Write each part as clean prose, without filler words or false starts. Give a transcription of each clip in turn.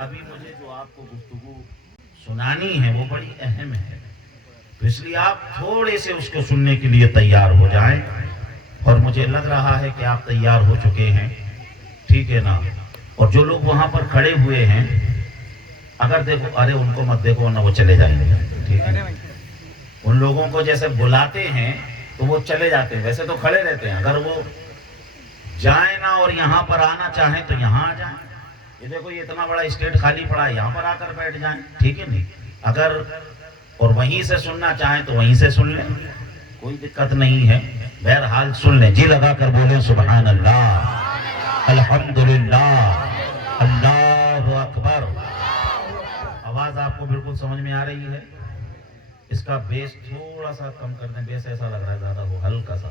ابھی مجھے جو آپ کو گفتگو سنانی ہے وہ بڑی اہم ہے، تو اس لیے آپ تھوڑے سے اس کو سننے کے لیے تیار ہو جائیں، اور مجھے لگ رہا ہے کہ آپ تیار ہو چکے ہیں، ٹھیک ہے نا؟ اور جو لوگ وہاں پر کھڑے ہوئے ہیں، اگر دیکھو، ارے ان کو مت دیکھو ورنہ وہ چلے جائیں گے، ٹھیک ہے؟ ان لوگوں کو جیسے بلاتے ہیں تو وہ چلے جاتے ہیں، ویسے تو کھڑے رہتے ہیں، اگر وہ جائیں نا اور یہاں پر آنا چاہیں تو یہاں آ جائیں۔ یہ دیکھو یہ اتنا بڑا اسٹیٹ خالی پڑا ہے، یہاں پر آ کر بیٹھ جائیں، ٹھیک ہے نہیں؟ اگر اور وہیں سے سننا چاہیں تو وہیں سے سن لیں، کوئی دقت نہیں ہے، بہرحال سن لیں۔ جی لگا کر بولیں سبحان اللہ، الحمدللہ، اللہ اکبر۔ آواز آپ کو بالکل سمجھ میں آ رہی ہے؟ اس کا بیس تھوڑا سا کم کر دیں، بیس ایسا لگ رہا ہے زیادہ، وہ ہلکا سا۔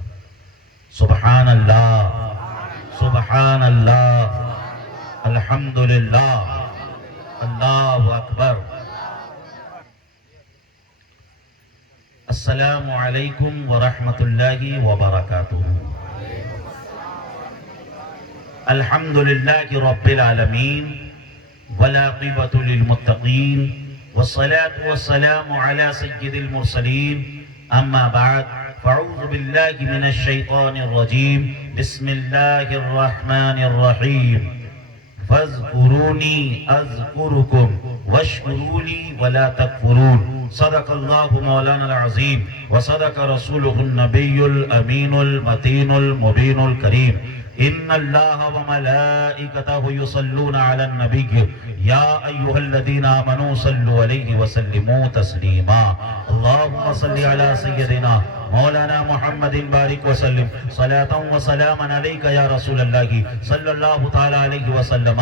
سبحان اللہ، سبحان اللہ، الحمدللہ، اللہ اکبر۔ السلام علیکم ورحمۃ اللہ وبرکاتہ۔ الحمدللہ رب العالمین والعاقبۃ للمتقین والصلاة والسلام علی سید المرسلین، اما بعد فاعوذ باللہ من الشیطان الرجیم، بسم اللہ الرحمن الرحیم۔ فاذکرونی اذکرکم واشکروا لی ولا تکفرون، صدق اللہ مولانا العظیم وصدق رسولہ النبی الامین المتین المبین الکریم۔ ان اللہ وملائکتہ یصلون علی النبی یا ایہا الذین آمنوا صلوا علیہ وسلموا تسلیما۔ اللہم صل علی سیدنا مولانا محمد بارک وسلم صلاۃ و سلاما علیک یا رسول اللہ صلی اللہ تعالی علیہ وسلم۔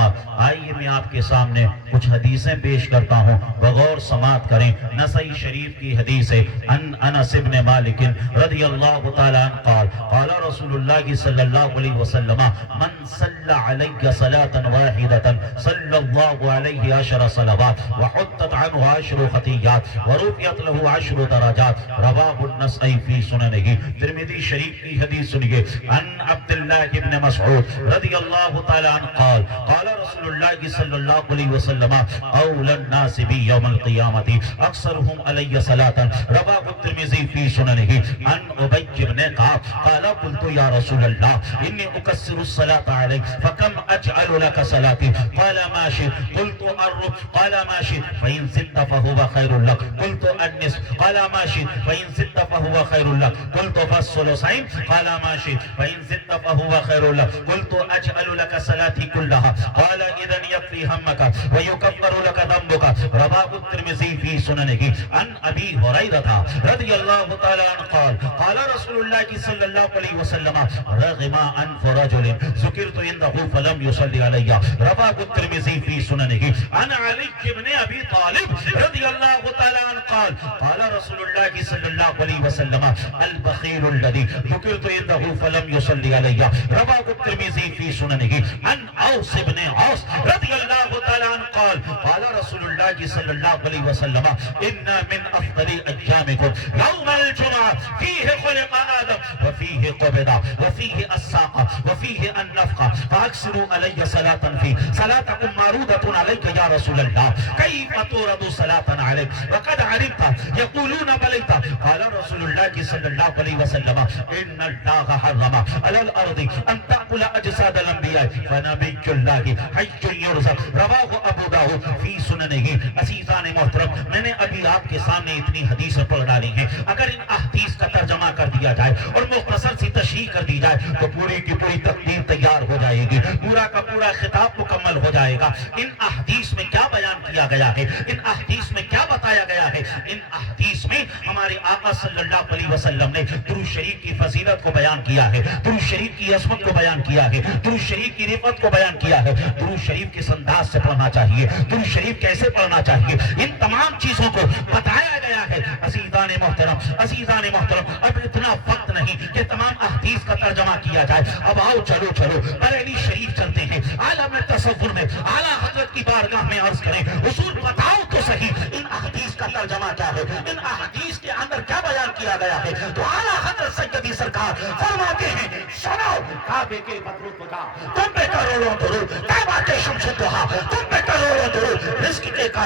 آئیے میں آپ کے سامنے کچھ حدیثیں پیش کرتا ہوں، بغور سماعت کریں۔ نسائی شریف کی حدیث ہے، ان انس بن مالک رضی اللہ تعالی عنہ قال قال رسول اللہ صلی اللہ علیہ وسلم من صلی علی صلاة واحدة صلی اللہ علیہ 10 صلوات وحطت عنہ 10 خطیات ورفعت له 10 درجات، رواہ النسائی فی سننہ۔ ترمذی شریف کی حدیث سنیے، ان عبداللہ بن مسعود رضی اللہ تعالی عنہ قال قال رسول اللہ صلی اللہ علیہ وسلم اول الناس بی یوم القیامت اکثرهم علی صلاة، رواہ الترمذی فی سننہ۔ ان ابی بن کعب قال قلت یا رسول اللہ انی اکثر الصلاة علیک فکم اجعل لك صلاتي؟ قال ما شئت، قلت الربع، قال ما شئت فإن زدت فهو خير لك، قلت النصف، قال ما شئت فإن زدت فهو خير لك، قلت فالثلثين، قال ما شئت فإن زدت فهو خير لك، قلت أجعل لك صلاتي كلها، قال إذا يكفي همك ويكفر لك ذنبك، رواه الترمذي في سننه۔ عن أبي هريرة رضي الله تعالى عنه قال قال رسول الله صلى الله عليه وسلم رغم أنف رجل ذكرت عنده فلم يصلي علي، رواه الترمذي في سننه۔ عن علي بن أبي طالب رضي الله تعالى عنه قال قال رسول الله صلى الله عليه وسلم البخيل الذي ذكرت عنده فلم يصلي علي، رواه الترمذي في سننه۔ عن اوس بن عاص رضي الله تعالى عنه قال قال رسول الله صلى الله عليه وسلم ان من افضل ايامكم يوم الجمعه فيه خلق ادم وفيه قبض وفيه الساق وفيه النفخه، فاكثروا علي صلاه فيه، صلاتكم معروضه عليك يا رسول الله، كيف تورد صلاه عليك وقد علمت يقولون بليت، قال رسول الله صلى الله عليه وسلم ان الله حرم على الارض ان تاكل اجساد الانبیاء فنبی اللہ حی یرزق، رواہ ابو داؤد فی سننہ۔ عزیزان محترم، میں نے ابھی آپ کے سامنے اتنی حدیثیں پڑھ ڈالی ہیں، اگر ان احادیث کا ترجمہ کر دیا جائے اور مختصر سی تشریح کر دی جائے تو پوری کی پوری تقریر تیار ہو جائے گی، پورا کا پورا خطاب مکمل ہو جائے گا۔ ان احادیث میں کیا بیان کیا گیا ہے، ان احادیث میں کیا بتایا گیا ہے، ان احادیث میں ہمارے آقا صلی اللہ علیہ وسلم نے درود شریف کی فضیلت کو بیان کیا ہے، درود شریف کی عظمت کو بیان کیا ہے، درود شریف کی رفعت کو بیان کیا ہے، درود شریف کس انداز سے پڑھنا چاہیے، درود شریف کیسے پڑھنا چاہیے، ان تمام چیزوں کو بتایا گیا ہے۔ عزیزان محترم، عزیزان محترم، اب اتنا وقت نہیں کہ تمام احادیث کا ترجمہ کیا جائے، اب آؤ چلو چلو بریلی شریف چلتے ہیں، عالم تصور میں اعلیٰ حضرت کی بارگاہ میں عرض کریں، حضور بتاؤ تو صحیح ان احادیث کا ترجمہ کیا ہے، ان احادیث کے اندر کیا بیان کیا گیا ہے۔ تو اعلیٰ حضرت سیدی سرکار فرماتے ہیں سنو کعبے کے بدرود کا تم پہ کروڑوں درود، کعبہ کے شمس الضحیٰ تم پہ کروڑوں درود،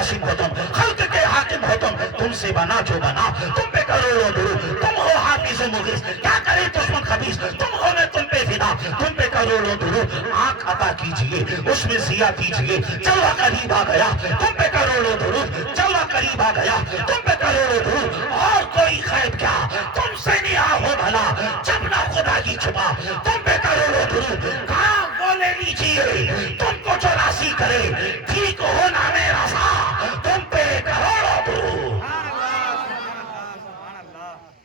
قاسم ہو تم، خلق کے حاکم ہو تم سے بنا جو بنا، تم پہ کروڑوں درود، تم ہو حافظ و مغیث، کیا کرے دشمن خبیث، تم ہو میں تم پہ فدا، تم پہ کروڑوں درود، آنکھ عطا کیجئے اس میں ضیا کیجئے، جلوہ قریب آ گیا، تم پہ کروڑوں درود، جلوہ قریب آ گیا، تم پہ کروڑوں درود، اور کوئی خیر کیا تم سے نیا ہو بھلا، جب نہ خدا کی چھپا، تم پہ کروڑوں درود، کہاں وہ لے لیجئے تم کو جو راضی کرے، ٹھیک ہونا میرا سا، تم پہ کروڑوں درود۔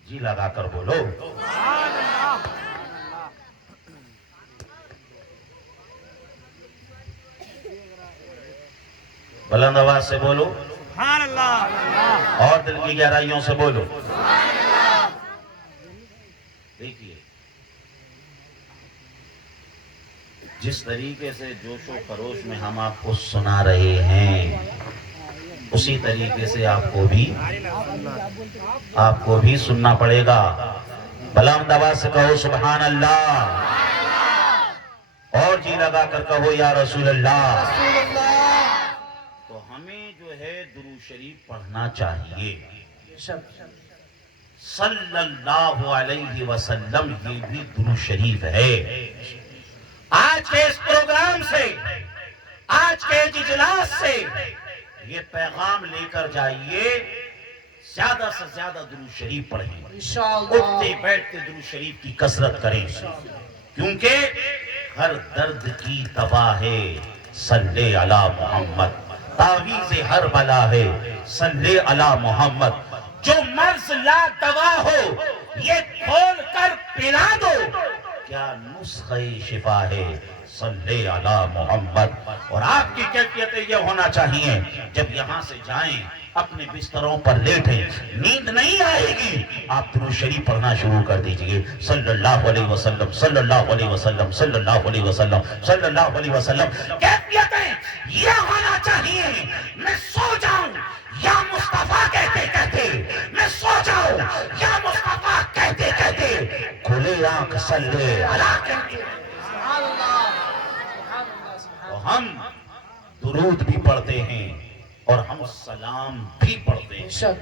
جی لگا کر بولو، بلند آواز سے بولو، سبحان اللہ، اور دل کی گہرائیوں سے بولو۔ دیکھیے جس طریقے سے جوش و خروش میں ہم آپ کو سنا رہے ہیں، اسی طریقے سے آپ کو بھی سننا پڑے گا۔ بلند آواز سے کہو سبحان اللہ، اور جی لگا کر کہو یا رسول اللہ۔ تو ہمیں جو ہے درود شریف پڑھنا چاہیے، صلی اللہ علیہ وسلم، یہ بھی درود شریف ہے۔ آج کے اس پروگرام سے، آج کے اجلاس سے یہ پیغام لے کر جائیے، زیادہ سے زیادہ درود شریف پڑھیں، اٹھتے بیٹھتے درود شریف کی کثرت کریں، کیونکہ ہر درد کی دوا ہے صلی علی محمد، تعویذ ہر بلا ہے صلی علی محمد، جو مرض لا دوا ہو یہ کھول کر پلا دو، کیا نسخہ شفا ہے صلی علی محمد۔ اور آپ کی کیفیت یہ ہونا چاہیے، جب یہاں سے جائیں اپنے بستروں پر لیٹیں، نیند نہیں آئے گی، آپ درود شریف پڑھنا شروع کر دیجئے، صلی اللہ علیہ وسلم، صلی اللہ علیہ وسلم، صلی اللہ علیہ وسلم، صلی اللہ علیہ وسلم۔ کیفیتیں یہ ہونا چاہیے، میں سو جاؤں یا مصطفیٰ کہتے کہتے، میں سو جاؤں یا مصطفیٰ کہتے کہتے، کھلے آنکھ صلی اللہ کہتے۔ تو ہم درود بھی پڑھتے ہیں اور ہم سلام بھی پڑھتے ہیں۔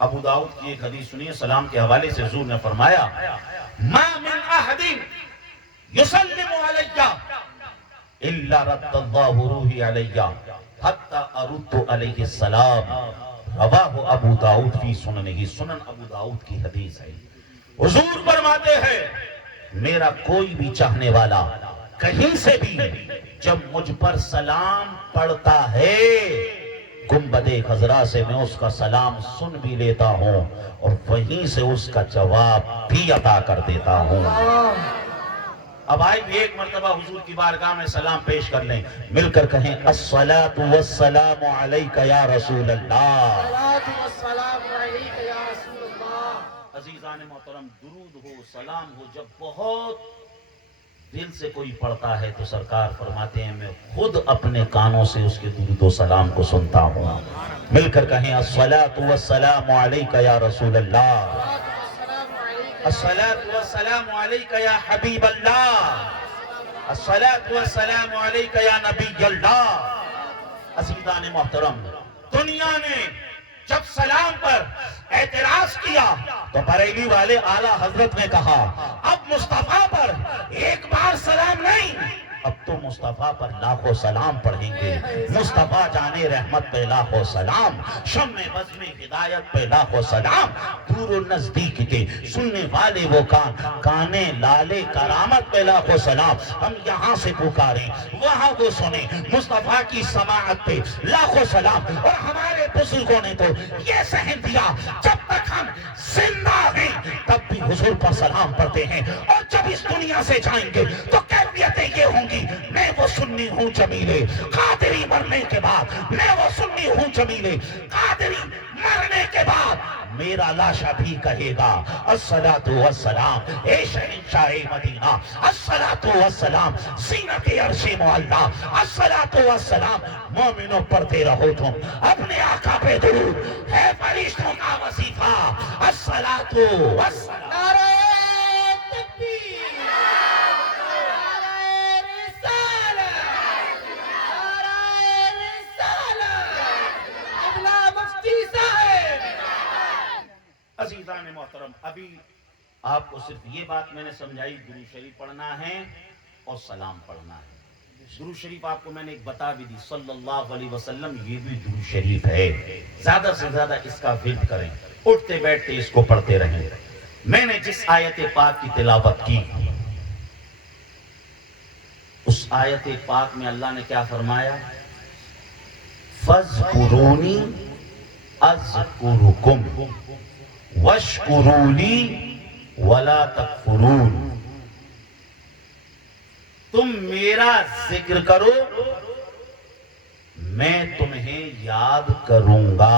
ابو داؤد کی ایک حدیث سنیے، سلام کے حوالے سے حضور نے فرمایا، ما من احد یسلم علی الا رد اللہ روحی علی حتی ارد علیہ السلام، رواہ ابو داؤد فی سننہ، سنن ابو داؤد کی حدیث ہے۔ حضور فرماتے ہیں میرا کوئی بھی چاہنے والا کہیں سے بھی جب مجھ پر سلام پڑھتا ہے، گنبد خضرا سے میں اس کا سلام سن بھی لیتا ہوں اور وہیں سے اس کا جواب بھی عطا کر دیتا ہوں۔ اب آئے بھی ایک مرتبہ حضور کی بارگاہ میں سلام پیش کر لیں، مل کر کہیں الصلاۃ والسلام علیک یا رسول اللہ۔ عزیزان محترم، درود ہو، سلام ہو، جب بہت دل سے کوئی پڑھتا ہے تو سرکار فرماتے ہیں میں خود اپنے کانوں سے اس کے درود و سلام کو سنتا ہوں۔ مل کر کہیں الصلاۃ والسلام علیک یا رسول اللہ، الصلاۃ والسلام علیک یا حبیب اللہ، الصلاۃ والسلام علیک یا نبی اللہ۔ عزیزان محترم، دنیا نے جب سلام پر اعتراض کیا تو بریلی والے اعلیٰ حضرت نے کہا اب مصطفیٰ پر ایک بار سلام نہیں، اب تو مصطفیٰ پر لاکھوں سلام پڑھیں گے، مصطفیٰ جانے رحمت پہ لاکھوں سلام، شمع بزم ہدایت پہ لاکھوں سلام، دور و نزدیک کے سننے والے وہ کان، کانے لالے کرامت پہ لاکھوں سلام۔ ہم یہاں سے پکاریں وہاں وہ سنیں، مصطفیٰ کی سماعت پہ لاکھوں سلام۔ اور ہمارے بزرگوں نے تو یہ سہن دیا جب تک ہم زندہ ہیں تب بھی حضور پر سلام پڑھتے ہیں، اور جب اس دنیا سے جائیں گے تو کیفیتیں یہ ہوں گی، میں وہ سنی ہوں جمیلے قادری مرنے کے بعد، میں وہ سنی ہوں جمیلے قادری مرنے کے بعد میرا لاشا بھی کہے گا الصلاۃ والسلام اے شہنشاہ مدینہ، الصلاۃ والسلام زینت عرش معلیٰ، الصلاۃ والسلام۔ مومنوں پڑھتے رہو تم اپنے آقا پہ درود، ہے فرشتوں کا وظیفہ الصلاۃ والسلام۔ نعرہ تکبیر، نعرہ رسالت، نعرہ عزیزان محترم، ابھی آپ کو صرف یہ بات میں نے سمجھائی، درود شریف پڑھنا ہے اور سلام پڑھنا ہے۔ درود شریف آپ کو میں نے ایک بتا بھی دی، صلی اللہ علیہ وسلم، یہ بھی درود شریف ہے۔ زیادہ سے زیادہ اس کا ورد کریں، اٹھتے بیٹھتے اس کو پڑھتے رہیں۔ میں نے جس آیت پاک کی تلاوت کی، اس آیت پاک میں اللہ نے کیا فرمایا؟ فَاذْكُرُونِي أَذْكُرُكُمْ وَاشْكُرُوا لِي وَلَا تَكْفُرُونَ۔ تم میرا ذکر کرو، میں تمہیں یاد کروں گا،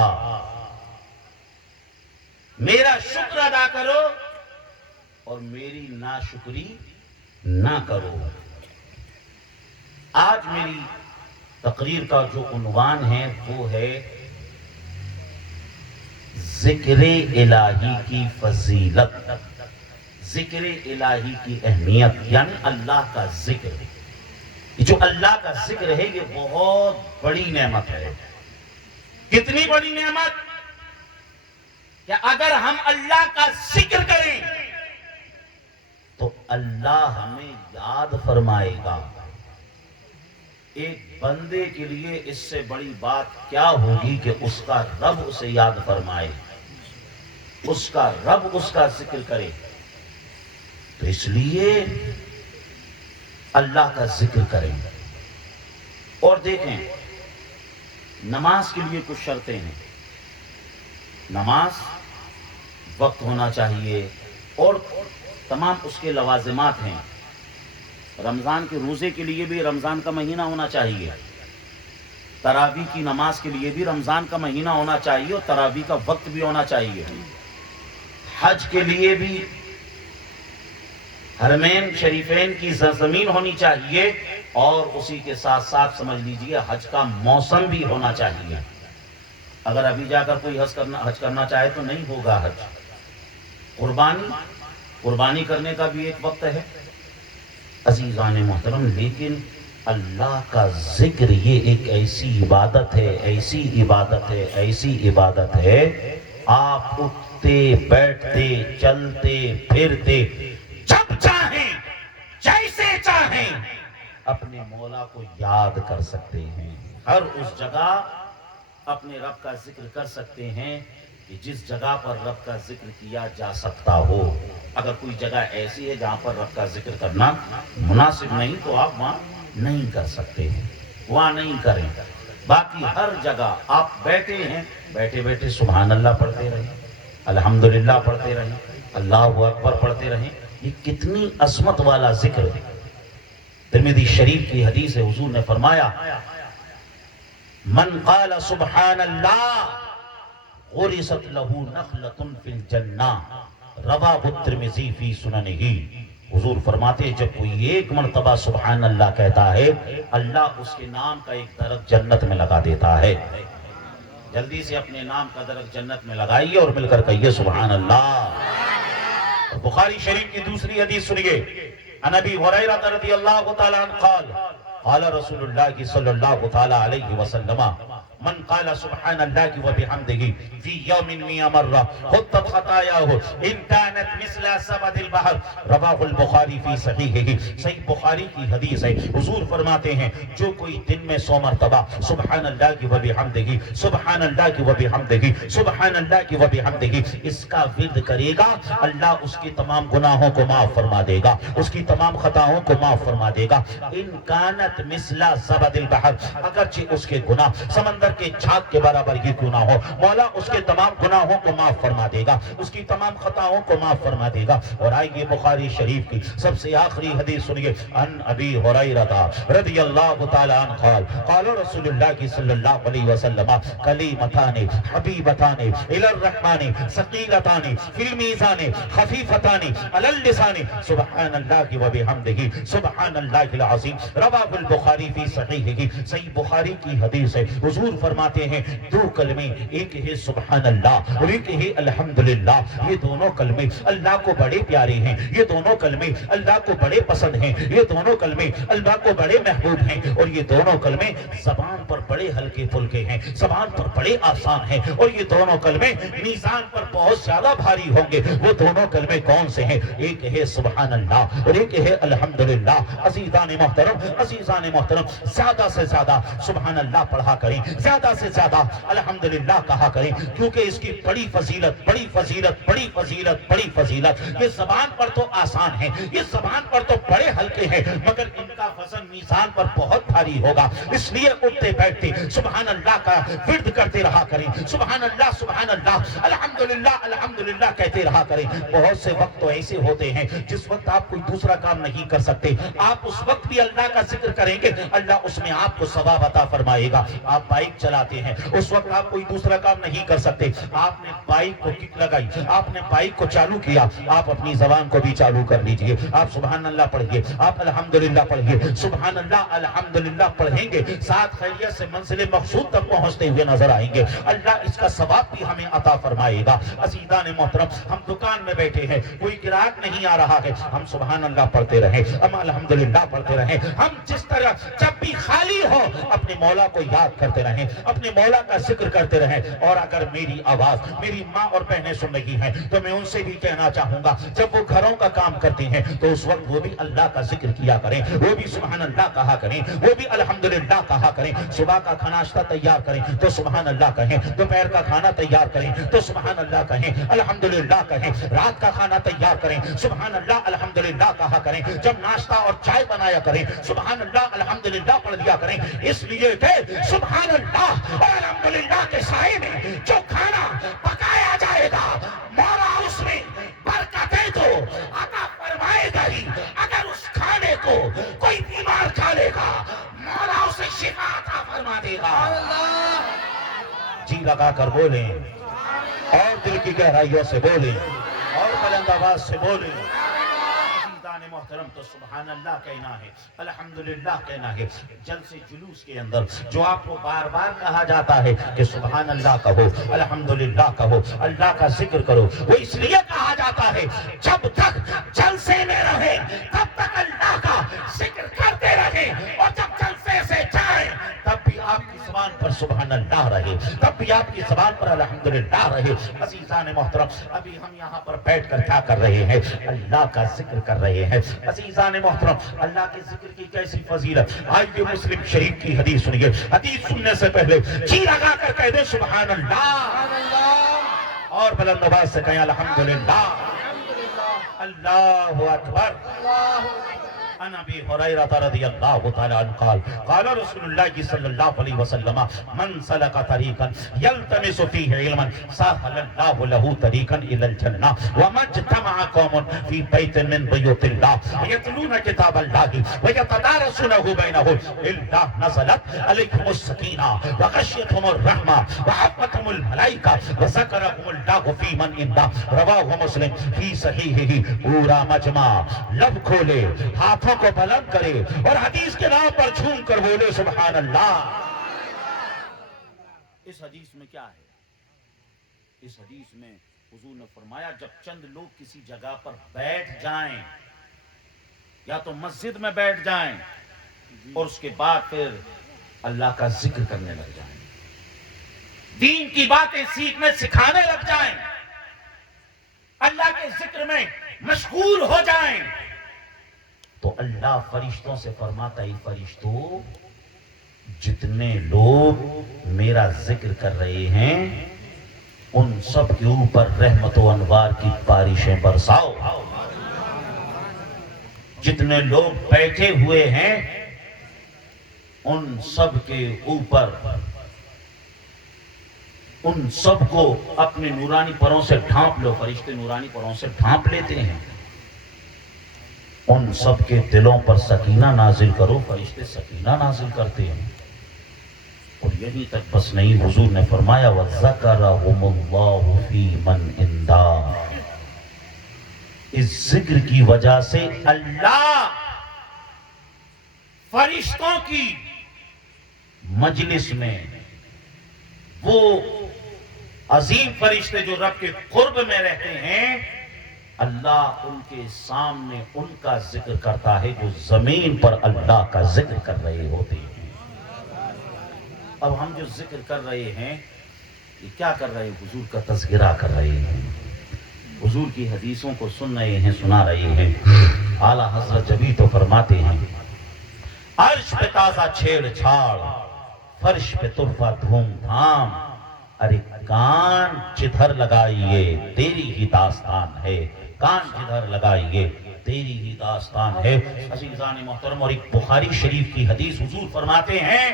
میرا شکر ادا کرو اور میری ناشکری نہ کرو۔ آج میری تقریر کا جو عنوان ہے وہ ہے ذکر الہی کی فضیلت، ذکر الہی کی اہمیت، یعنی اللہ کا ذکر۔ جو اللہ کا ذکر ہے یہ بہت بڑی نعمت ہے۔ کتنی بڑی نعمت کہ اگر ہم اللہ کا ذکر کریں تو اللہ ہمیں یاد فرمائے گا۔ ایک بندے کے لیے اس سے بڑی بات کیا ہوگی کہ اس کا رب اسے یاد فرمائے، اس کا رب اس کا ذکر کرے۔ تو اس لیے اللہ کا ذکر کریں۔ اور دیکھیں، نماز کے لیے کچھ شرطیں ہیں۔ نماز وقت ہونا چاہیے اور تمام اس کے لوازمات ہیں۔ رمضان کے روزے کے لیے بھی رمضان کا مہینہ ہونا چاہیے، تراویح کی نماز کے لیے بھی رمضان کا مہینہ ہونا چاہیے اور تراویح کا وقت بھی ہونا چاہیے۔ حج کے لیے بھی حرمین شریفین کی زمین ہونی چاہیے اور اسی کے ساتھ ساتھ سمجھ لیجئے حج کا موسم بھی ہونا چاہیے۔ اگر ابھی جا کر کوئی حج کرنا چاہے تو نہیں ہوگا حج۔ قربانی کرنے کا بھی ایک وقت ہے۔ عزیزان محترم، لیکن اللہ کا ذکر یہ ایک ایسی عبادت ہے، ایسی عبادت ہے، ایسی عبادت ہے، آپ اٹھتے بیٹھتے چلتے پھرتے جب چاہیں جیسے چاہیں اپنے مولا کو یاد کر سکتے ہیں۔ ہر اس جگہ اپنے رب کا ذکر کر سکتے ہیں کہ جس جگہ پر رب کا ذکر کیا جا سکتا ہو۔ اگر کوئی جگہ ایسی ہے جہاں پر رب کا ذکر کرنا مناسب نہیں تو آپ وہاں نہیں کر سکتے ہیں، وہاں نہیں کریں۔ باقی ہر جگہ آپ بیٹھے ہیں، بیٹھے بیٹھے سبحان اللہ پڑھتے رہیں، الحمدللہ پڑھتے رہیں، اللہ اکبر پڑھتے رہیں۔ یہ کتنی عظمت والا ذکر ہے۔ ترمذی شریف کی حدیث ہے، حضور نے فرمایا من قال سبحان اللہ غرست له نخلۃ فی الجنہ، رواہ الترمذی فی سننہ۔ حضور فرماتے ہیں جب کوئی ایک مرتبہ سبحان اللہ کہتا ہے، اللہ اس کے نام کا ایک درخت جنت میں لگا دیتا ہے۔ جلدی سے اپنے نام کا درخت جنت میں لگائیے اور مل کر کہیے سبحان اللہ۔ بخاری شریف کی دوسری حدیث سنیے، عن ابی ہریرہ رضی اللہ تعالی عنہ قال قال رسول اللہ صلی اللہ تعالی علیہ وسلم من قال سبحان اللہ وبحمدہ فی یوم 100 مرہ حطت خطایاہ ان کانت مثل زبد البحر، رواہ البخاری فی صحیحہ۔ صحیح بخاری کی حدیث ہے، حضور فرماتے ہیں جو کوئی دن میں 100 مرتبہ سبحان اللہ وبحمدہ، سبحان اللہ وبحمدہ، سبحان اللہ وبحمدہ اس کا ورد کرے گا، اللہ اس کی تمام گناہوں کو معاف فرما دے گا، اس کی تمام خطاؤں کو معاف فرما دے گا۔ ان کانت مثل زبد البحر، اگرچہ اس کے گناہ سمندر کے جھاگ کے برابر ہی کیوں نہ ہو، مولا اس کے تمام گناہوں کو معاف فرما دے گا، اس کی تمام خطاؤں کو معاف فرما دے گا۔ اور آئیے بخاری شریف کی سب سے آخری حدیث سنیے، عن ابی ہریرہ رضی اللہ تعالی عنہ قال قال رسول اللہ صلی اللہ علیہ وسلم کلمتان حبیبتان الی الرحمن ثقیلتان فی المیزان خفیفتان علی اللسان سبحان اللہ وبحمدہ سبحان اللہ العظیم، رواہ البخاری فی صحیحہ۔ صحیح بخاری کی حدیث ہے، حضور فرماتے ہیں دو کلمے، ایک ہے سبحان اللہ اور ایک ہے الحمدللہ، یہ دونوں کلمے اللہ کو بڑے پیارے ہیں، یہ دونوں کلمے اللہ کو بڑے پسند ہیں، یہ دونوں کلمے اللہ کو بڑے محبوب ہیں، اور یہ دونوں کلمے زبان پر بڑے ہلکے پھلکے ہیں، زبان پر بڑے آسان ہیں، اور یہ دونوں کلمے میزان پر بہت زیادہ بھاری ہوں گے۔ وہ دونوں کلمے کون سے ہیں؟ ایک ہے سبحان اللہ اور ایک ہے الحمدللہ۔ عزیزان محترم زیادہ سے زیادہ سبحان اللہ پڑھا کریں، زیادہ سے زیادہ الحمدللہ کہا کریں، کیونکہ اس کی بڑی فضیلت، بڑی فضیلت، بڑی فضیلت، بڑی فضیلت۔ یہ زبان پر تو آسان ہے، یہ زبان پر تو بڑے ہلکے ہیں، مگر ان کا وزن میزان پر بہت بھاری ہوگا۔ اس لیے اٹھتے بیٹھتے سبحان اللہ کا ورد کرتے رہا کریں، سبحان اللہ الحمدللہ الحمدللہ کہتے رہا کریں۔ بہت سے وقت تو ایسے ہوتے ہیں جس وقت آپ کوئی دوسرا کام نہیں کر سکتے، آپ اس وقت بھی اللہ کا ذکر کریں گے، اللہ اس میں آپ کو ثواب عطا فرمائے گا۔ آپ بائک چلاتے ہیں، اس وقت آپ کوئی دوسرا کام نہیں کر سکتے، آپ نے بائک کو کک لگائی، آپ نے بائک کو چالو کیا، آپ اپنی زبان کو بھی چالو کر لیجئے، آپ سبحان اللہ پڑھیے، آپ الحمدللہ پڑھیے، سبحان اللہ الحمدللہ پڑھیں گے، ساتھ خیریت سے منزل مقصود تک پہنچتے ہوئے نظر آئیں گے۔ اللہ اس کا ثواب بھی ہمیں عطا فرمائے گا۔ عزیزان محترم، ہم دکان میں بیٹھے ہیں، کوئی گراہک نہیں آ رہا ہے، ہم سبحان اللہ پڑھتے رہیں، ہم الحمدللہ پڑھتے رہیں، ہم جس طرح جب بھی خالی ہو اپنے مولا کو یاد کرتے رہیں، اپنے مولا کا ذکر کرتے رہیں۔ اور اگر میری آواز میری ماں اور بہنیں سن رہی ہیں تو میں ان سے بھی کہنا چاہوں گا، جب وہ گھروں کا کام کرتے ہیں تو اس وقت وہ بھی اللہ کا ذکر کیا کریں، وہ بھی سبحان اللہ کہا کریں، وہ بھی الحمدللہ کہا کریں۔ صبح کا کھانا ناشتہ تیار کریں تو سبحان اللہ کہیں، دوپہر کا کھانا تیار کریں تو سبحان اللہ کہیں، الحمدللہ کہیں، رات کا کھانا تیار کریں، سبحان اللہ الحمدللہ کہا کریں، جب ناشتہ اور چائے بنایا کریں سبحان اللہ الحمدللہ پڑھ دیا کریں، اس لیے کہ سبحان اللہ اور الحمدللہ کے سائے میں جو کھانا پکایا جائے گا مولا اس میں برکتیں تو عطا فرمائے گا ہی، اگر اس کھانے کو کوئی بیمار کھا لے گا مولا اسے شفا عطا فرما دے گا۔ جی لگا کر بولیں اور دل کی گہرائیوں سے بولیں اور بلند آواز سے بولیں۔ عزیزان محترم، تو سبحان اللہ کہنا ہے، الحمدللہ کہنا ہے، جلسے جلوس کے اندر جو آپ کو بار بار کہا جاتا ہے کہ سبحان اللہ کہو، الحمدللہ کہو، اللہ کا ذکر کرو، وہ اس لیے کہا جاتا ہے جب تک جلسے میں رہے تب تک اللہ کا ذکر کرتے رہے، اور جب جلسے سے جائیں تب بھی آپ کی زبان پر سبحان اللہ رہے، تب بھی آپ کی زبان پر الحمدللہ رہے۔ عزیزان محترم، ابھی ہم یہاں پر بیٹھ کر کیا کر رہے ہیں؟ اللہ کا ذکر کر رہے ہیں۔ عزیزان محترم، اللہ کے ذکر کی کیسی فضیلت! آئیے مسلم شریف کی حدیث سنیے، حدیث سننے سے پہلے جی لگا کر کہہ دیں سبحان اللہ، اور بلند آواز سے کہیں الحمدللہ، اللہ اکبر۔ عن ابي هريره رضي الله تعالى عنه قال قال رسول الله صلى الله عليه وسلم من سلك طريقا يلتمس فيه علما سهل الله له طريقا الى الجنه وما اجتمع قوم في بيت من بيوت الله يتلون كتاب الله ويتدارسونه بينهم الا نزلت عليهم السكينه وغشيتهم الرحمه وحفتهم الملائكه وذكرهم الله في من عنده رواه مسلم في صحيحه۔ پورا مجمع لب کھولے، ہاتھوں کو بلند کرے اور حدیث کے نام پر جھوم کر بولے سبحان اللہ۔ اس حدیث میں کیا ہے؟ اس حدیث میں حضور نے فرمایا جب چند لوگ کسی جگہ پر بیٹھ جائیں، یا تو مسجد میں بیٹھ جائیں اور اس کے بعد پھر اللہ کا ذکر کرنے لگ جائیں، دین کی باتیں سیکھنے سکھانے لگ جائیں، اللہ کے ذکر میں مشغول ہو جائیں، تو اللہ فرشتوں سے فرماتا ہے فرشتوں جتنے لوگ میرا ذکر کر رہے ہیں ان سب کے اوپر رحمت و انوار کی بارشیں برساؤ، جتنے لوگ بیٹھے ہوئے ہیں ان سب کے اوپر، ان سب کو اپنے نورانی پروں سے ڈھانپ لو، فرشتے نورانی پروں سے ڈھانپ لیتے ہیں، ان سب کے دلوں پر سکینہ نازل کرو، فرشتے سکینہ نازل کرتے ہیں۔ اور یہیں تک بس نہیں، حضور نے فرمایا وَذَكَرَهُمُ اللَّهُ فِي مَنْ عِنْدَهُ، اس ذکر کی وجہ سے اللہ فرشتوں کی مجلس میں وہ عظیم فرشتے جو رب کے قرب میں رہتے ہیں، اللہ ان کے سامنے ان کا ذکر کرتا ہے جو زمین پر اللہ کا ذکر کر رہے ہوتے ہیں۔ اب ہم جو ذکر کر رہے ہیں یہ کیا کر رہے ہیں؟ حضور کا تذکرہ کر رہے ہیں، حضور کی حدیثوں کو سن رہے ہیں، سنا رہے ہیں۔ اعلیٰ حضرت جبھی تو فرماتے ہیں عرش پہ تازہ چھیڑ چھاڑ، فرش پہ تحفہ دھوم دھام، ارے کان جدھر لگائیے تیری ہی داستان ہے، کان جدھر لگائیے تیری ہی داستان ہے۔ عزیزان محترم، اور ایک بخاری شریف کی حدیث حضور فرماتے ہیں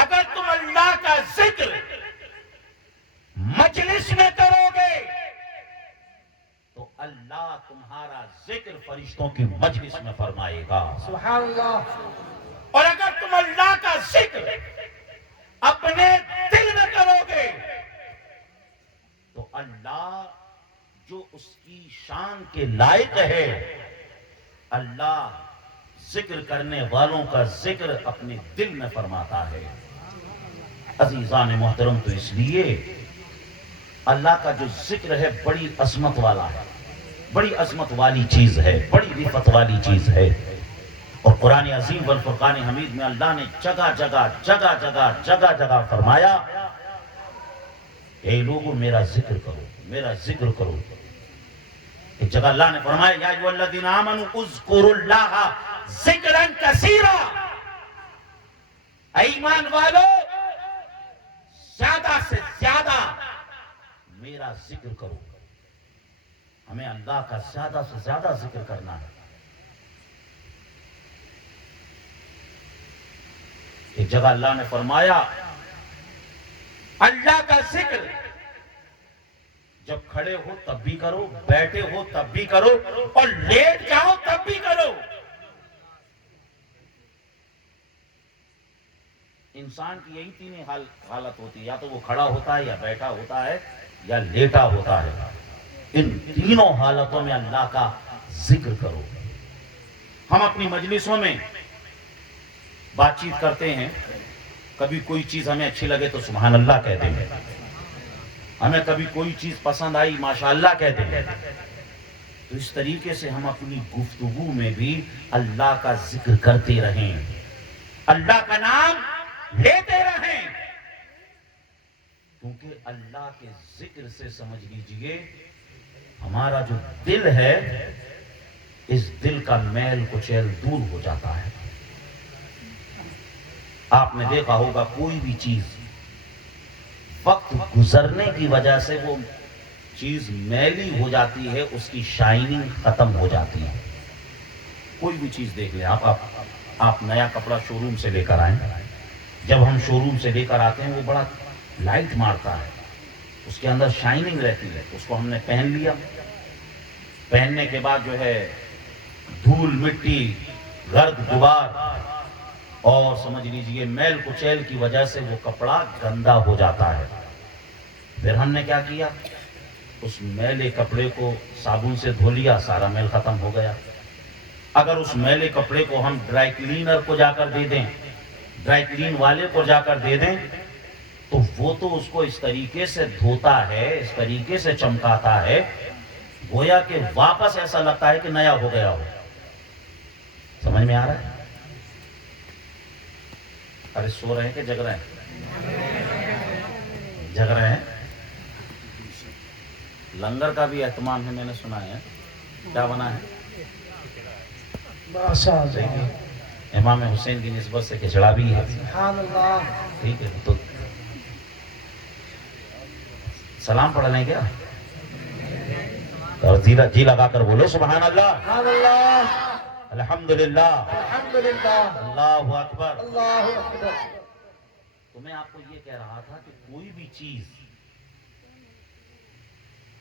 اگر تم اللہ کا ذکر مجلس میں کرو گے تو اللہ تمہارا ذکر فرشتوں کی مجلس میں فرمائے گا، سبحان اللہ۔ اور اگر تم اللہ کا ذکر اپنے دل میں کرو گے تو اللہ جو اس کی شان کے لائق ہے، اللہ ذکر کرنے والوں کا ذکر اپنے دل میں فرماتا ہے۔ عزیزان محترم، تو اس لیے اللہ کا جو ذکر ہے بڑی عظمت والا ہے، بڑی عظمت والی چیز ہے، بڑی رفعت والی چیز ہے۔ اور قرآن عظیم والفرقان حمید میں اللہ نے جگہ جگہ فرمایا اے لوگوں میرا ذکر کرو، میرا ذکر کرو۔ ایک جگہ اللہ نے فرمایا یا ایھا الذین آمنوا اذکروا اللہ ذکرا کثیرا، اے ایمان والو زیادہ سے زیادہ میرا ذکر کرو۔ ہمیں اللہ کا زیادہ سے زیادہ ذکر کرنا ہے۔ ایک جگہ اللہ نے فرمایا اللہ کا ذکر جب کھڑے ہو تب بھی کرو، بیٹھے ہو تب بھی کرو، اور لیٹ جاؤ تب بھی کرو۔ انسان کی یہی تین حالت ہوتی ہے، یا تو وہ کھڑا ہوتا ہے، یا بیٹھا ہوتا ہے، یا لیٹا ہوتا ہے۔ ان تینوں حالتوں میں اللہ کا ذکر کرو۔ ہم اپنی مجلسوں میں بات چیت کرتے ہیں، کبھی کوئی چیز ہمیں اچھی لگے تو سبحان اللہ کہتے ہیں، ہمیں کبھی کوئی چیز پسند آئی ماشاءاللہ کہتے ہیں۔ تو اس طریقے سے ہم اپنی گفتگو میں بھی اللہ کا ذکر کرتے رہیں، اللہ کا نام لیتے رہیں، کیونکہ اللہ کے ذکر سے سمجھ لیجئے ہمارا جو دل ہے اس دل کا میل کچیل دور ہو جاتا ہے۔ آپ نے دیکھا ہوگا کوئی بھی چیز وقت گزرنے کی وجہ سے وہ چیز میلی ہو جاتی ہے، اس کی شائننگ ختم ہو جاتی ہے۔ کوئی بھی چیز دیکھ لیں آپ نیا کپڑا شو روم سے لے کر آئیں، جب ہم شو روم سے لے کر آتے ہیں وہ بڑا لائٹ مارتا ہے، اس کے اندر شائننگ رہتی ہے، اس کو ہم نے پہن لیا، پہننے کے بعد جو ہے دھول مٹی گرد غبار اور سمجھ لیجئے میل کچیل کی وجہ سے وہ کپڑا گندا ہو جاتا ہے۔ پھر ہم نے کیا کیا؟ اس میلے کپڑے کو صابن سے دھو لیا، سارا میل ختم ہو گیا۔ اگر اس میلے کپڑے کو ہم ڈرائی کلینر کو جا کر دے دیں، ڈرائی کلین والے کو جا کر دے دیں، تو وہ تو اس کو اس طریقے سے دھوتا ہے، اس طریقے سے چمکاتا ہے، گویا کہ واپس ایسا لگتا ہے کہ نیا ہو گیا ہو۔ سمجھ میں آ رہا ہے؟ ارے سو رہے ہیں کہ جگ رہے ہیں؟ جگ رہے ہیں۔ لنگر کا بھی اہتمام ہے، میں نے سنا ہے، کیا بنا ہے؟ امام حسین کی نسبت سے کھچڑا بھی ہے، ٹھیک ہے، تو سلام پڑھ لیں کیا؟ اور جی لگا کر بولو سبحان اللہ، الحمدللہ، اللہ اکبر۔ تو میں آپ کو یہ کہہ رہا تھا کہ کوئی بھی چیز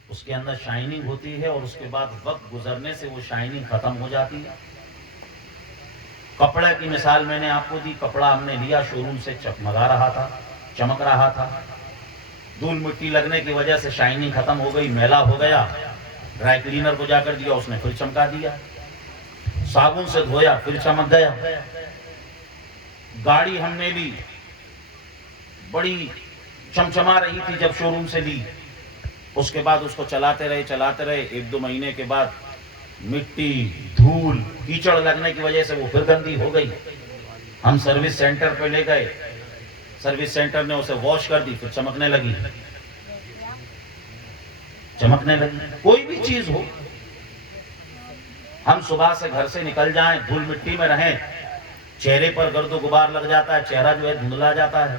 اس کے اندر شائننگ ہوتی ہے اور اس کے بعد وقت گزرنے سے وہ شائننگ ختم ہو جاتی ہے۔ کپڑے کی مثال میں نے آپ کو دی، کپڑا ہم نے لیا شو روم سے، چمک رہا تھا، دھول مٹی لگنے کی وجہ سے شائننگ ختم ہو گئی، میلا ہو گیا، ڈرائی کلینر کو جا کر دیا، اس نے پھر چمکا دیا، صابن سے دھویا پھر چمک گیا۔ گاڑی ہم نے لی، بڑی چمچما رہی تھی جب شو روم سے لی. اس کے بعد اس کو چلاتے رہے 1-2 مہینے کے بعد مٹی دھول کیچڑ لگنے کی وجہ سے وہ پھر گندی ہو گئی. ہم سروس سینٹر پہ لے گئے, سروس سینٹر نے اسے واش کر دی, پھر چمکنے لگی. کوئی بھی چیز ہو, ہم صبح سے گھر سے نکل جائیں, دھول مٹی میں رہیں, چہرے پر گرد و غبار لگ جاتا ہے, چہرہ جو ہے دھندلا جاتا ہے.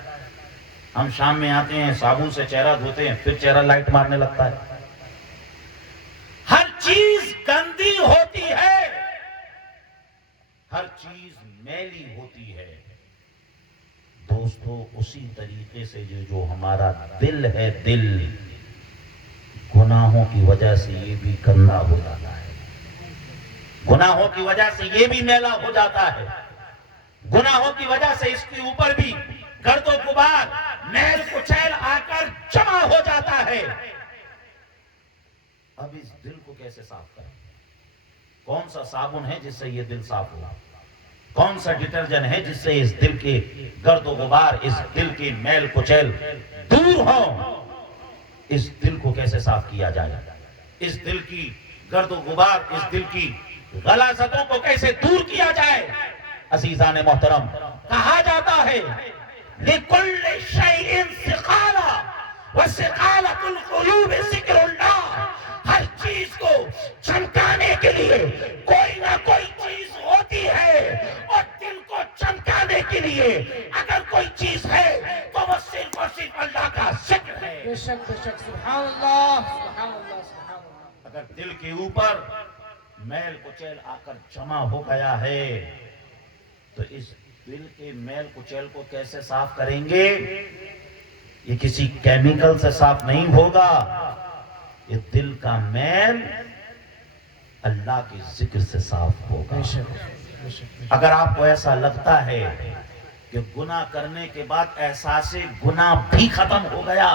ہم شام میں آتے ہیں, صابن سے چہرہ دھوتے ہیں, پھر چہرہ لائٹ مارنے لگتا ہے. ہر چیز گندی ہوتی ہے, ہر چیز میلی ہوتی ہے. دوستو اسی طریقے سے جو ہمارا دل ہے, دل گناہوں کی وجہ سے یہ بھی گندا ہو جاتا ہے, گناہوں کی وجہ سے یہ بھی میلا ہو جاتا ہے, گناہوں کی وجہ سے اس کے اوپر بھی گرد و غبار میل کچیل آ کر جمع ہو جاتا ہے. اب اس دل کو کیسے صاف کریں؟ کون سا صابن ہے جس سے یہ دل صاف ہوا؟ کون سا ڈٹرجن ہے جس سے اس دل کے گرد و غبار, اس دل کی میل کچیل دور ہو؟ اس دل کو کیسے صاف کیا جائے؟ اس دل کی گرد و غبار, اس دل کی غلاظتوں کو کیسے دور کیا جائے؟ عزیزان محترم, کہا جاتا ہے لِكُلِّ شَيْءٍ سِقَالَةٌ وَسِقَالَةُ الْقُلُوبِ ذِكْرُ اللَّهِ. ہر چیز کو چمکانے کے لیے کوئی نہ کوئی چیز ہوتی ہے, اور دل کو چمکانے کے لیے اگر کوئی چیز ہے تو وہ صرف اور صرف اللہ کا ذکر ہے. بے شک سبحان اللہ سبحان اللہ سبحان اللہ. اگر دل کے اوپر میل کچیل آ کر جمع ہو گیا ہے تو اس دل کے میل کچیل کو کیسے صاف کریں گے؟ یہ کسی کیمیکل سے صاف نہیں ہوگا. یہ دل کا میل اللہ کے ذکر سے صاف ہوگا. اگر آپ کو ایسا لگتا ہے کہ گناہ کرنے کے بعد احساس گناہ بھی ختم ہو گیا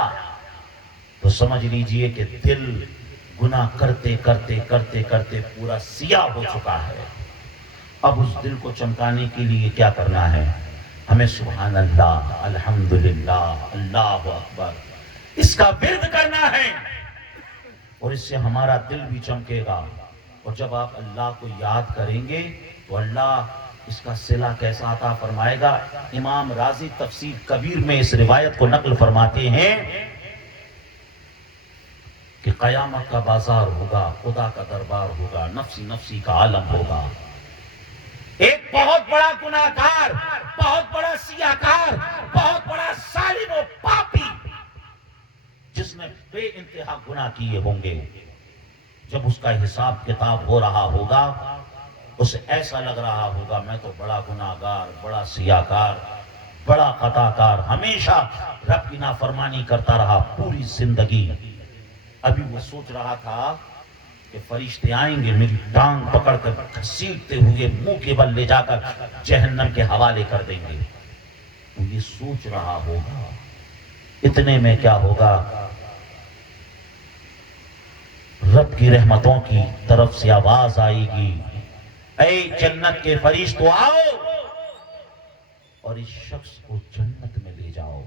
تو سمجھ لیجئے کہ دل گناہ کرتے کرتے کرتے کرتے پورا سیاہ ہو چکا ہے. اب اس دل کو چمکانے کے لیے کیا کرنا ہے؟ ہمیں سبحان اللہ, الحمدللہ, اللہ اکبر اس کا ورد کرنا ہے, اور اس سے ہمارا دل بھی چمکے گا. اور جب آپ اللہ کو یاد کریں گے تو اللہ اس کا صلہ کیسا عطا فرمائے گا. امام رازی تفسیر کبیر میں اس روایت کو نقل فرماتے ہیں کہ قیامت کا بازار ہوگا, خدا کا دربار ہوگا, نفسی نفسی کا عالم ہوگا. ایک بہت بڑا گناہگار, بہت بڑا سیاہکار, بہت بڑا ظالم و پاپی جس نے بے انتہا گناہ کیے ہوں گے, جب اس کا حساب کتاب ہو رہا ہوگا اسے ایسا لگ رہا ہوگا میں تو بڑا گناہگار, بڑا سیاہکار, بڑا خطاکار, ہمیشہ رب کی نافرمانی کرتا رہا پوری زندگی. ابھی وہ سوچ رہا تھا کہ فرشتے آئیں گے میری ٹانگ پکڑ کر گھسیٹتے ہوئے منہ کے بل لے جا کر جہنم کے حوالے کر دیں گے. وہ یہ سوچ رہا ہوگا. اتنے میں کیا ہوگا, رب کی رحمتوں کی طرف سے آواز آئے گی, اے جنت کے فرشتوں آؤ اور اس شخص کو جنت میں لے جاؤ.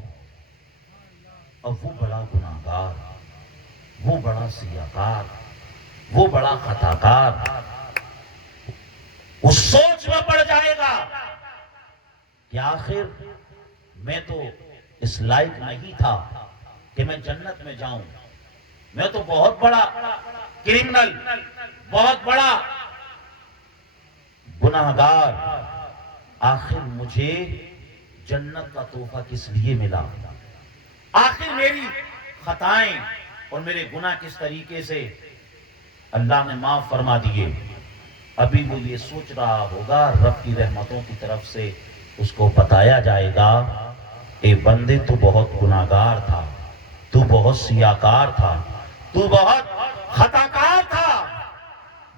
اب وہ بڑا گناہگار, وہ بڑا سیاہکار, وہ بڑا خطاکار اس سوچ میں پڑ جائے گا کہ آخر میں تو اس لائق نہیں تھا کہ میں جنت میں جاؤں, میں تو بہت بڑا کرمنل, بہت بڑا گناہگار, آخر مجھے جنت کا تحفہ کس لیے ملا؟ آخر میری خطائیں اور میرے گناہ کس طریقے سے اللہ نے معاف فرما دیے؟ ابھی وہ یہ سوچ رہا ہوگا, رب کی رحمتوں کی طرف سے اس کو بتایا جائے گا اے بندے تو بہت گناہگار تھا, تو بہت سیاہکار تھا, تو بہت خطاکار تھا,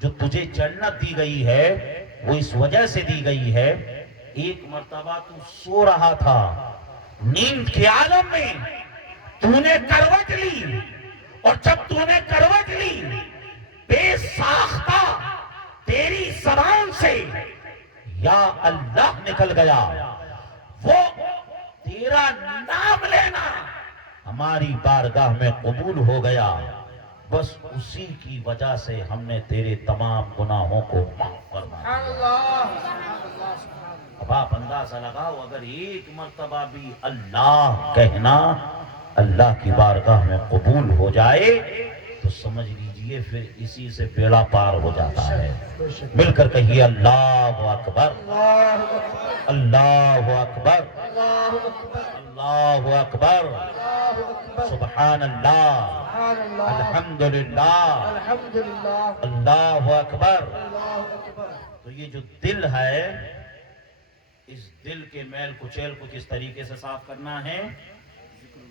جو تجھے جنت دی گئی ہے وہ اس وجہ سے دی گئی ہے, ایک مرتبہ تو سو رہا تھا نیند کے عالم میں, تو نے کروٹ لی, اور جب تو نے کروٹ لی بے ساختہ تیری زبان سے یا اللہ نکل گیا. وہ تیرا نام لینا ہماری بارگاہ میں قبول ہو گیا، بس اسی کی وجہ سے ہم نے تیرے تمام گناہوں کو معاف فرما سبحان دیا۔ اللہ سبحان اللہ سبحان اللہ۔ اب آپ اندازہ لگاؤ، اگر ایک مرتبہ بھی اللہ کہنا اللہ کی بارگاہ میں قبول ہو جائے تو سمجھ لیجئے پھر اسی سے بیڑا پار ہو جاتا ہے۔ بے شک مل کر کہیے اللہ اکبر، اللہ اکبر اللہ اکبر، اللہ اکبر اللہ اکبر، اللہ اکبر سبحان اللہ، سبحان اللہ الحمدللہ، الحمدللہ اللہ اکبر۔ اللہ اکبر۔ تو یہ جو دل ہے، اس دل کے میل کچیل کو کس طریقے سے صاف کرنا ہے؟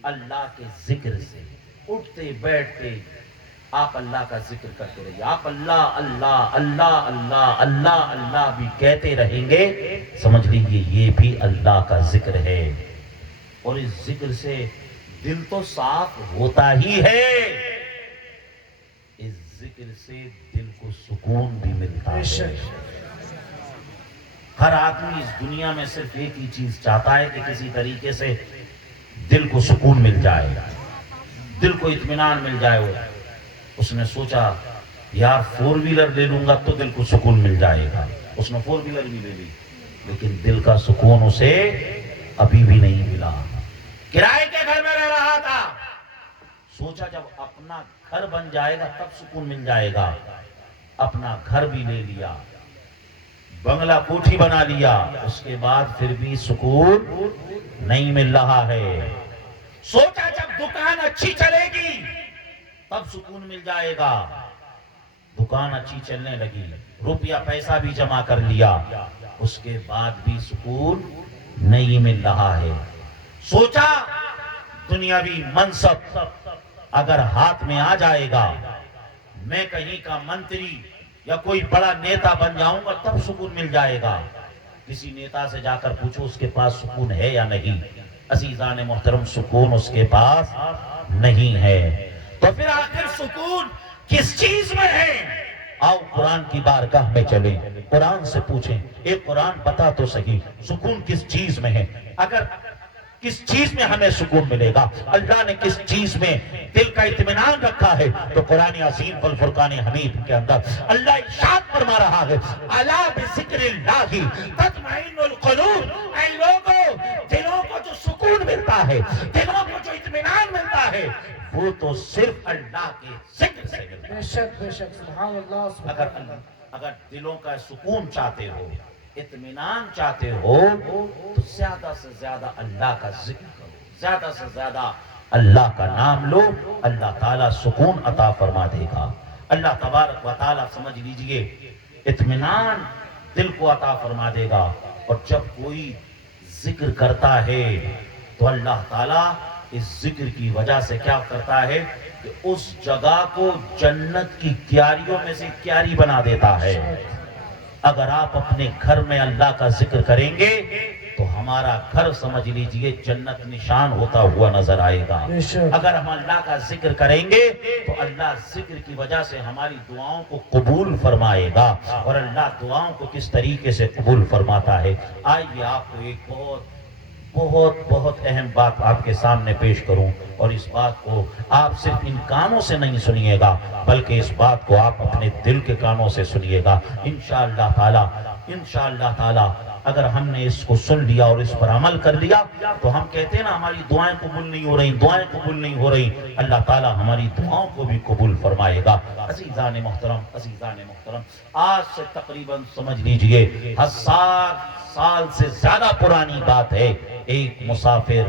اللہ کے ذکر سے۔ اٹھتے بیٹھتے آپ اللہ کا ذکر کرتے رہیے۔ آپ اللہ اللہ اللہ اللہ اللہ اللہ بھی کہتے رہیں گے، سمجھ لیجیے یہ بھی اللہ کا ذکر ہے۔ اور اس ذکر سے دل تو صاف ہوتا ہی ہے، اس ذکر سے دل کو سکون بھی ملتا بے ہے۔ شک ہر آدمی اس دنیا میں صرف ایک ہی چیز چاہتا ہے کہ کسی طریقے سے دل کو سکون مل جائے، دل کو اطمینان مل جائے۔ اس نے سوچا یار 4 ویلر لے لوں گا تو دل کو سکون مل جائے گا، اس نے 4 ویلر بھی لے لی، لیکن دل کا سکون اسے ابھی بھی نہیں ملا۔ کرائے کے گھر میں رہ رہا تھا، سوچا جب اپنا گھر بن جائے گا تب سکون مل جائے گا۔ اپنا گھر بھی لے لیا، بنگلہ کوٹھی بنا لیا، اس کے بعد پھر بھی سکون نہیں مل رہا ہے۔ سوچا جب دکان اچھی چلے گی تب سکون مل جائے گا، دکان اچھی چلنے لگی، روپیہ پیسہ بھی جمع کر لیا، اس کے بعد بھی سکون نہیں مل رہا ہے۔ سوچا دنیاوی منصب اگر ہاتھ میں آ جائے گا، میں کہیں کا منتری یا کوئی بڑا نیتا بن جاؤں گا تب سکون مل جائے گا۔ کسی نیتا سے جا کر پوچھو اس کے پاس سکون ہے یا نہیں، عزیزان محترم سکون اس کے پاس نہیں ہے۔ تو پھر آخر سکون کس چیز میں ہے؟ آؤ قرآن کی بارگاہ میں چلیں، قرآن سے پوچھیں، اے قرآن بتا تو صحیح سکون کس چیز میں ہے؟ اگر کس چیز میں ہمیں سکون ملے گا، اللہ نے کس چیز میں دل کا اطمینان رکھا ہے، تو قرآن عظیم والفرقان حمید کے اندر اللہ ارشاد فرما رہا ہے، الا بذکر اللہ تطمئن القلوب۔ اے لوگوں، دلوں کو جو سکون ملتا ہے، دلوں کو جو اطمینان ملتا ہے، وہ تو صرف اللہ کے ذکر سے ملتا ہے۔ بے شک بے شک سبحان اللہ سبحان اللہ۔ اگر دلوں کا سکون چاہتے ہو، اطمینان چاہتے ہو، تو زیادہ سے زیادہ اللہ کا ذکر کرو، زیادہ سے زیادہ اللہ کا نام لو، اللہ تعالیٰ سکون عطا فرما دے گا۔ اللہ تبارک و تعالیٰ سمجھ لیجئے اطمینان دل کو عطا فرما دے گا۔ اور جب کوئی ذکر کرتا ہے تو اللہ تعالیٰ اس ذکر کی وجہ سے کیا کرتا ہے کہ اس جگہ کو جنت کی کیاریوں میں سے کیاری بنا دیتا ہے۔ اگر آپ اپنے گھر میں اللہ کا ذکر کریں گے تو ہمارا گھر سمجھ لیجئے جنت نشان ہوتا ہوا نظر آئے گا۔ اگر ہم اللہ کا ذکر کریں گے تو اللہ ذکر کی وجہ سے ہماری دعاؤں کو قبول فرمائے گا۔ اور اللہ دعاؤں کو کس طریقے سے قبول فرماتا ہے، آئیے آپ کو ایک بہت اہم بات آپ کے سامنے پیش کروں، اور اس بات کو آپ صرف ان کانوں سے نہیں سنیے گا بلکہ اس بات کو آپ اپنے دل کے کانوں سے سنیے گا۔ انشاءاللہ تعالی اگر ہم نے اس کو سن لیا اور اس پر عمل کر لیا تو ہم کہتے ہیں نا ہماری دعائیں قبول نہیں ہو رہی، دعائیں قبول نہیں ہو رہی، اللہ تعالی ہماری دعاؤں کو بھی قبول فرمائے گا۔ عزیزان محترم، آج سے تقریباً سمجھ لیجئے 1000 سال سے زیادہ پرانی بات ہے، ایک مسافر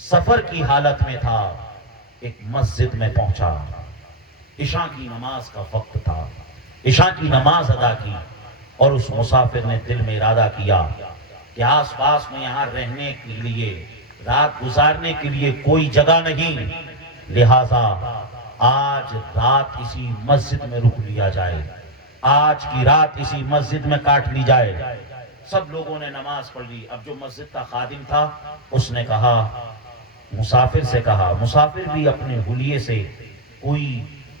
سفر کی حالت میں تھا، ایک مسجد میں پہنچا، عشاء کی نماز کا وقت تھا، عشاء کی نماز ادا کی، اور اس مسافر نے دل میں ارادہ کیا کہ آس پاس میں یہاں رہنے کے لیے، رات گزارنے کے لیے کوئی جگہ نہیں، لہٰذا آج رات اسی مسجد میں رک لیا جائے، آج کی رات اسی مسجد میں کاٹ لی جائے۔ سب لوگوں نے نماز پڑھ لی۔ اب جو مسجد کا خادم تھا اس نے کہا، مسافر سے کہا، مسافر بھی اپنے حلیے سے، کوئی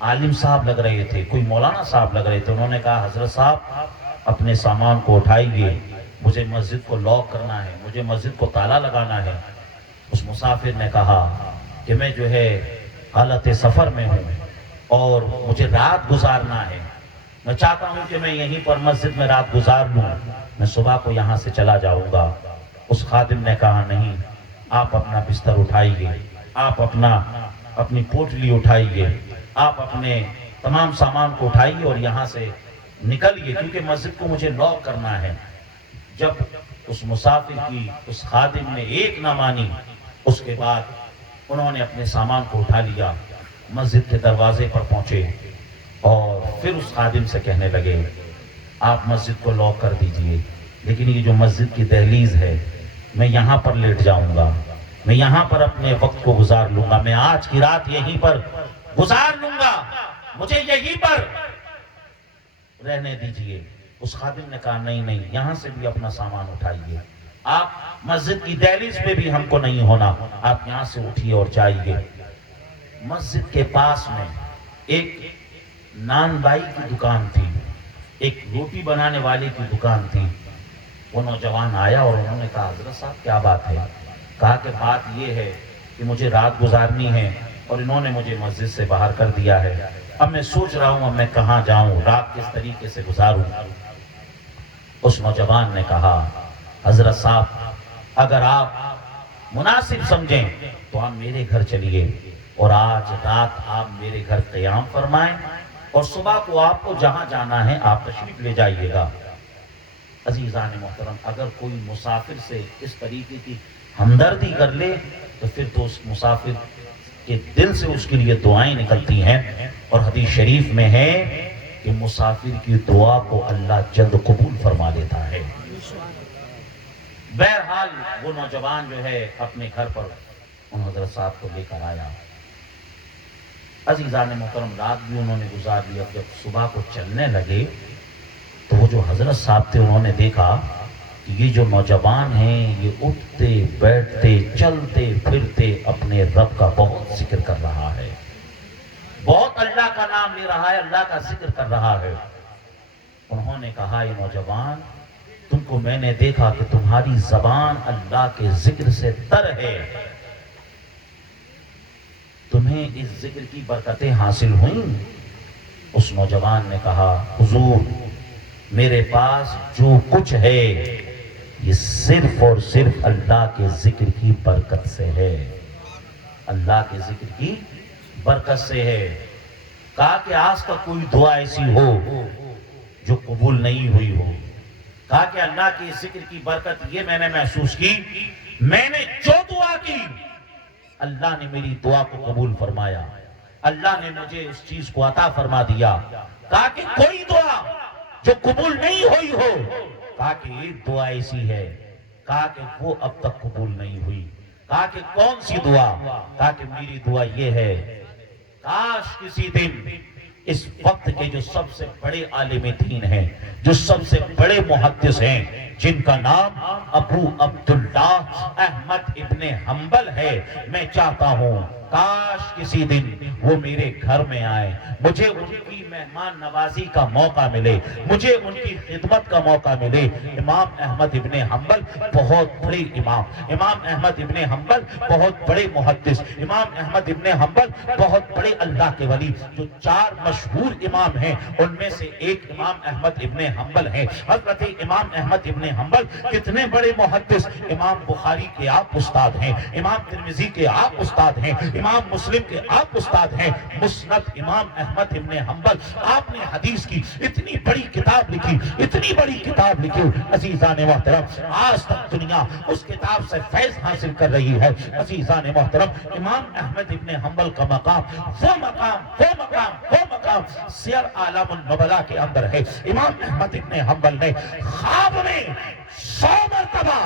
عالم صاحب لگ رہے تھے، کوئی مولانا صاحب لگ رہے تھے، انہوں نے کہا حضرت صاحب اپنے سامان کو اٹھائیے، مجھے مسجد کو لاک کرنا ہے، مجھے مسجد کو تالا لگانا ہے۔ اس مسافر نے کہا کہ میں جو ہے حالت سفر میں ہوں اور مجھے رات گزارنا ہے، میں چاہتا ہوں کہ میں یہیں پر مسجد میں رات گزار لوں، میں صبح کو یہاں سے چلا جاؤں گا۔ اس خادم نے کہا نہیں، آپ اپنا بستر اٹھائیے، آپ اپنی پوٹلی اٹھائیے، آپ اپنے تمام سامان کو اٹھائیے اور یہاں سے نکلیے، کیونکہ مسجد کو مجھے لاک کرنا ہے۔ جب اس مسافر کی اس خادم نے ایک نہ مانی، اس کے بعد انہوں نے اپنے سامان کو اٹھا لیا، مسجد کے دروازے پر پہنچے اور پھر اس خادم سے کہنے لگے آپ مسجد کو لاک کر دیجئے، لیکن یہ جو مسجد کی دہلیز ہے میں یہاں پر لیٹ جاؤں گا، میں یہاں پر اپنے وقت کو گزار لوں گا، میں آج کی رات یہیں پر گزار لوں گا، مجھے یہیں پر رہنے دیجئے۔ اس خادم نے کہا نہیں، یہاں سے بھی اپنا سامان اٹھائیے، آپ مسجد کی دہلیز پہ بھی ہم کو نہیں ہونا، آپ یہاں سے اٹھیے اور جائیے۔ مسجد کے پاس میں ایک نان بائی کی دکان تھی، ایک روٹی بنانے والے کی دکان تھی۔ وہ نوجوان آیا اور انہوں نے کہا حضرت صاحب کیا بات ہے؟ کہا کہ بات یہ ہے کہ مجھے رات گزارنی ہے اور انہوں نے مجھے مسجد سے باہر کر دیا ہے، اب میں سوچ رہا ہوں اب میں کہاں جاؤں، رات کس طریقے سے گزاروں۔ اس نوجوان نے کہا حضرت صاحب اگر آپ مناسب سمجھیں تو آپ میرے گھر چلیے اور آج رات آپ میرے گھر قیام فرمائیں اور صبح کو آپ کو جہاں جانا ہے آپ تشریف لے جائیے گا۔ عزیزان محترم، اگر کوئی مسافر سے اس طریقے کی ہمدردی کر لے تو پھر تو اس مسافر کے دل سے اس کے لیے دعائیں نکلتی ہیں، اور حدیث شریف میں ہے کہ مسافر کی دعا کو اللہ جلد قبول فرما لیتا ہے۔ بہرحال وہ نوجوان جو ہے اپنے گھر پر ان حضرت صاحب کو لے کر آیا۔ عزیزان محترم، رات بھی انہوں نے گزار لی۔ اب جب صبح کو چلنے لگے تو وہ جو حضرت صاحب تھے انہوں نے دیکھا کہ یہ جو نوجوان ہیں یہ اٹھتے بیٹھتے چلتے پھرتے اپنے رب کا بہت ذکر کر رہا ہے، بہت اللہ کا نام لے رہا ہے، اللہ کا ذکر کر رہا ہے۔ انہوں نے کہا یہ نوجوان تم کو میں نے دیکھا کہ تمہاری زبان اللہ کے ذکر سے تر ہے، تمہیں اس ذکر کی برکتیں حاصل ہوئیں؟ اس نوجوان نے کہا حضور میرے پاس جو کچھ ہے یہ صرف اور صرف اللہ کے ذکر کی برکت سے ہے، اللہ کے ذکر کی برکت سے ہے۔ کہا کہ آج تک کوئی دعا ایسی ہو جو قبول نہیں ہوئی ہو؟ کہا کہ اللہ کے ذکر کی برکت یہ میں نے محسوس کی، میں نے جو دعا کی اللہ نے میری دعا کو قبول فرمایا، اللہ نے مجھے اس چیز کو عطا فرما دیا۔ کہا کہ کوئی دعا جو قبول نہیں ہوئی ہو؟ کہا کہ ایک دعا ایسی ہے، کہا کہ وہ اب تک قبول نہیں ہوئی۔ کہا کہ کون سی دعا؟ کہا کہ میری دعا یہ ہے کاش کسی دن اس وقت کے جو سب سے بڑے عالم دین ہیں، جو سب سے بڑے محدث ہیں، جن کا نام ابو عبداللہ احمد ابن حنبل ہے، میں چاہتا ہوں کاش کسی دن وہ میرے گھر میں آئے، مجھے ان کی مہمان نوازی کا موقع ملے، مجھے ان کی خدمت کا موقع ملے۔ امام احمد ابن حنبل بہت بڑے امام، امام احمد ابن حنبل بہت بڑے محدث، امام احمد ابن حنبل بہت بڑے اللہ کے ولی۔ جو چار مشہور امام ہیں ان میں سے ایک امام احمد ابن حنبل ہے۔ حضرت امام احمد ابن حنبل کتنے بڑے محدث، امام بخاری کے آپ استاد ہیں، امام ترمذی کے آپ استاد ہیں، امام مسلم کے آپ استاد ہیں۔ مسند امام احمد ابن حنبل، آپ نے حدیث کی اتنی بڑی کتاب لکھی، اتنی بڑی کتاب لکھی، عزیزان محترم آج تک دنیا اس کتاب سے فیض حاصل کر رہی ہے۔ عزیزان محترم امام احمد ابن حنبل کا مقام وہ مقام سیر اعلام النبلاء کے اندر ہے۔ امام احمد ابن حنبل نے خواب میں 100 مرتبہ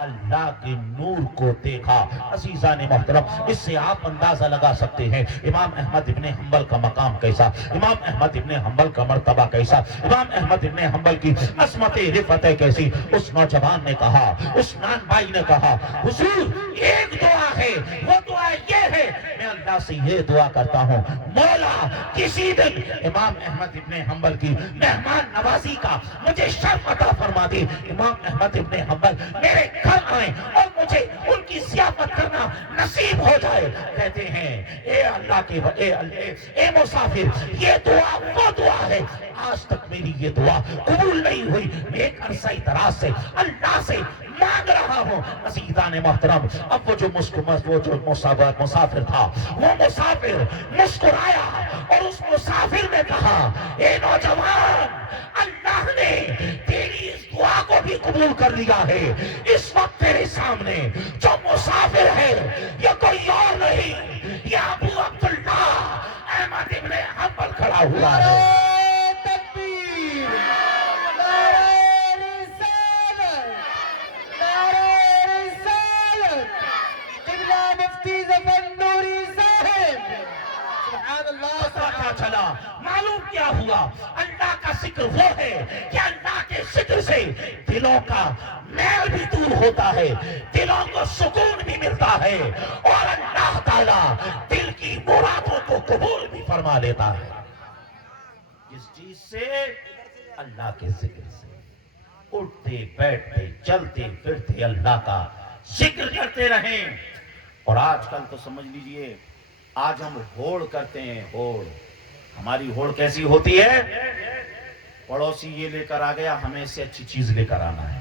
اللہ کے نور کو دیکھا۔ عزیزان محترم اس سے آپ اندازہ لگا سکتے ہیں امام احمد ابن حنبل کا مقام کیسا، امام احمد ابن حنبل کا مرتبہ کیسا، امام احمد ابن حنبل کی عظمت رفعت کیسی۔ اس نوجوان نے کہا، اس نان بھائی نے کہا حضور ایک دعا ہے، وہ دعا یہ ہے، میں اللہ سے یہ دعا کرتا ہوں مولا کسی دن امام احمد ابن حنبل کی مہمان نوازی کا مجھے شرف عطا فرما دے، امام احمد ابن حنبل میرے گھر آئیں اور مجھے ان کی ضیافت کرنا نصیب ہو جائے. کہتے ہیں اے اللہ کے اے مسافر، یہ دعا وہ دعا ہے آج تک میری یہ دعا قبول نہیں ہوئی. میں ایک عرصہ دراز سے اللہ سے مانگ رہا ہوں. عزیزان محترم، اب وہ جو مسافر تھا، وہ مسافر مسکرایا اور اس مسافر نے کہا اے نوجوان، اللہ نے تیری اس دعا کو بھی قبول کر لیا ہے. اس وقت تیرے سامنے جو مسافر ہے یہ کوئی اور نہیں، یہ ابو عبداللہ احمد ابن حنبل کھڑا ہوا ہے. چلا معلوم کیا ہوا؟ اللہ کا ذکر وہ ہے کہ اللہ کے ذکر سے دلوں کا میل بھی دور ہوتا ہے، دلوں کو سکون بھی ملتا ہے، اور اللہ تعالیٰ دل کی مرادوں کو قبول بھی فرما لیتا ہے. اس چیز سے اللہ کے ذکر سے اٹھتے بیٹھتے چلتے پھرتے اللہ کا ذکر کرتے رہیں. اور آج کل تو سمجھ لیجئے آج ہم ہوڑ کرتے ہیں. ہوڑ، ہماری ہوڑ کیسی ہوتی ہے؟ پڑوسی یہ لے کر آ گیا، ہمیں اس سے اچھی چیز لے کر آنا ہے.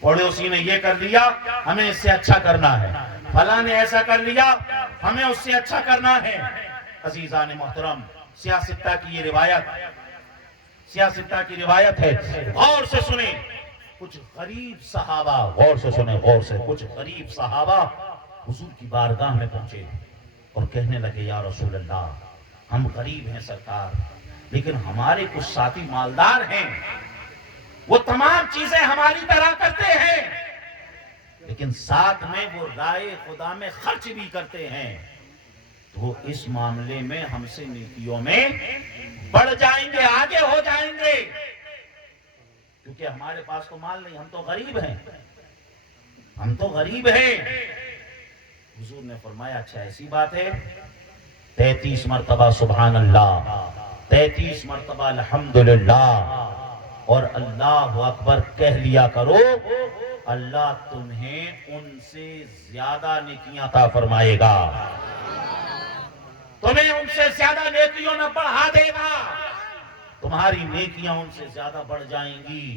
پڑوسی نے یہ کر لیا، ہمیں اس سے اچھا کرنا ہے. فلاں نے ایسا کر لیا، ہمیں اس سے اچھا کرنا ہے. عزیزان محترم، سیاستہ کی یہ روایت ہے. غور سے سنیں، کچھ غریب صحابہ، غور سے سنیں، غور سے، کچھ غریب صحابہ حضور کی بارگاہ میں پہنچے اور کہنے لگے یا رسول اللہ، ہم غریب ہیں سرکار، لیکن ہمارے کچھ ساتھی مالدار ہیں، وہ تمام چیزیں ہماری طرح کرتے ہیں، لیکن ساتھ میں وہ رائے خدا میں خرچ بھی کرتے ہیں. تو اس معاملے میں ہم سے نیکیوں میں بڑھ جائیں گے، آگے ہو جائیں گے، کیونکہ ہمارے پاس تو مال نہیں، ہم تو غریب ہیں، ہم تو غریب ہیں. حضور نے فرمایا اچھا ایسی بات ہے، 33 مرتبہ سبحان اللہ، 33 مرتبہ الحمدللہ اور اللہ اکبر کہہ لیا کرو، اللہ تمہیں ان سے زیادہ نیکیاں عطا فرمائے گا، تمہیں ان سے زیادہ نیکیوں میں بڑھا دے گا، تمہاری نیکیاں ان سے زیادہ بڑھ جائیں گی.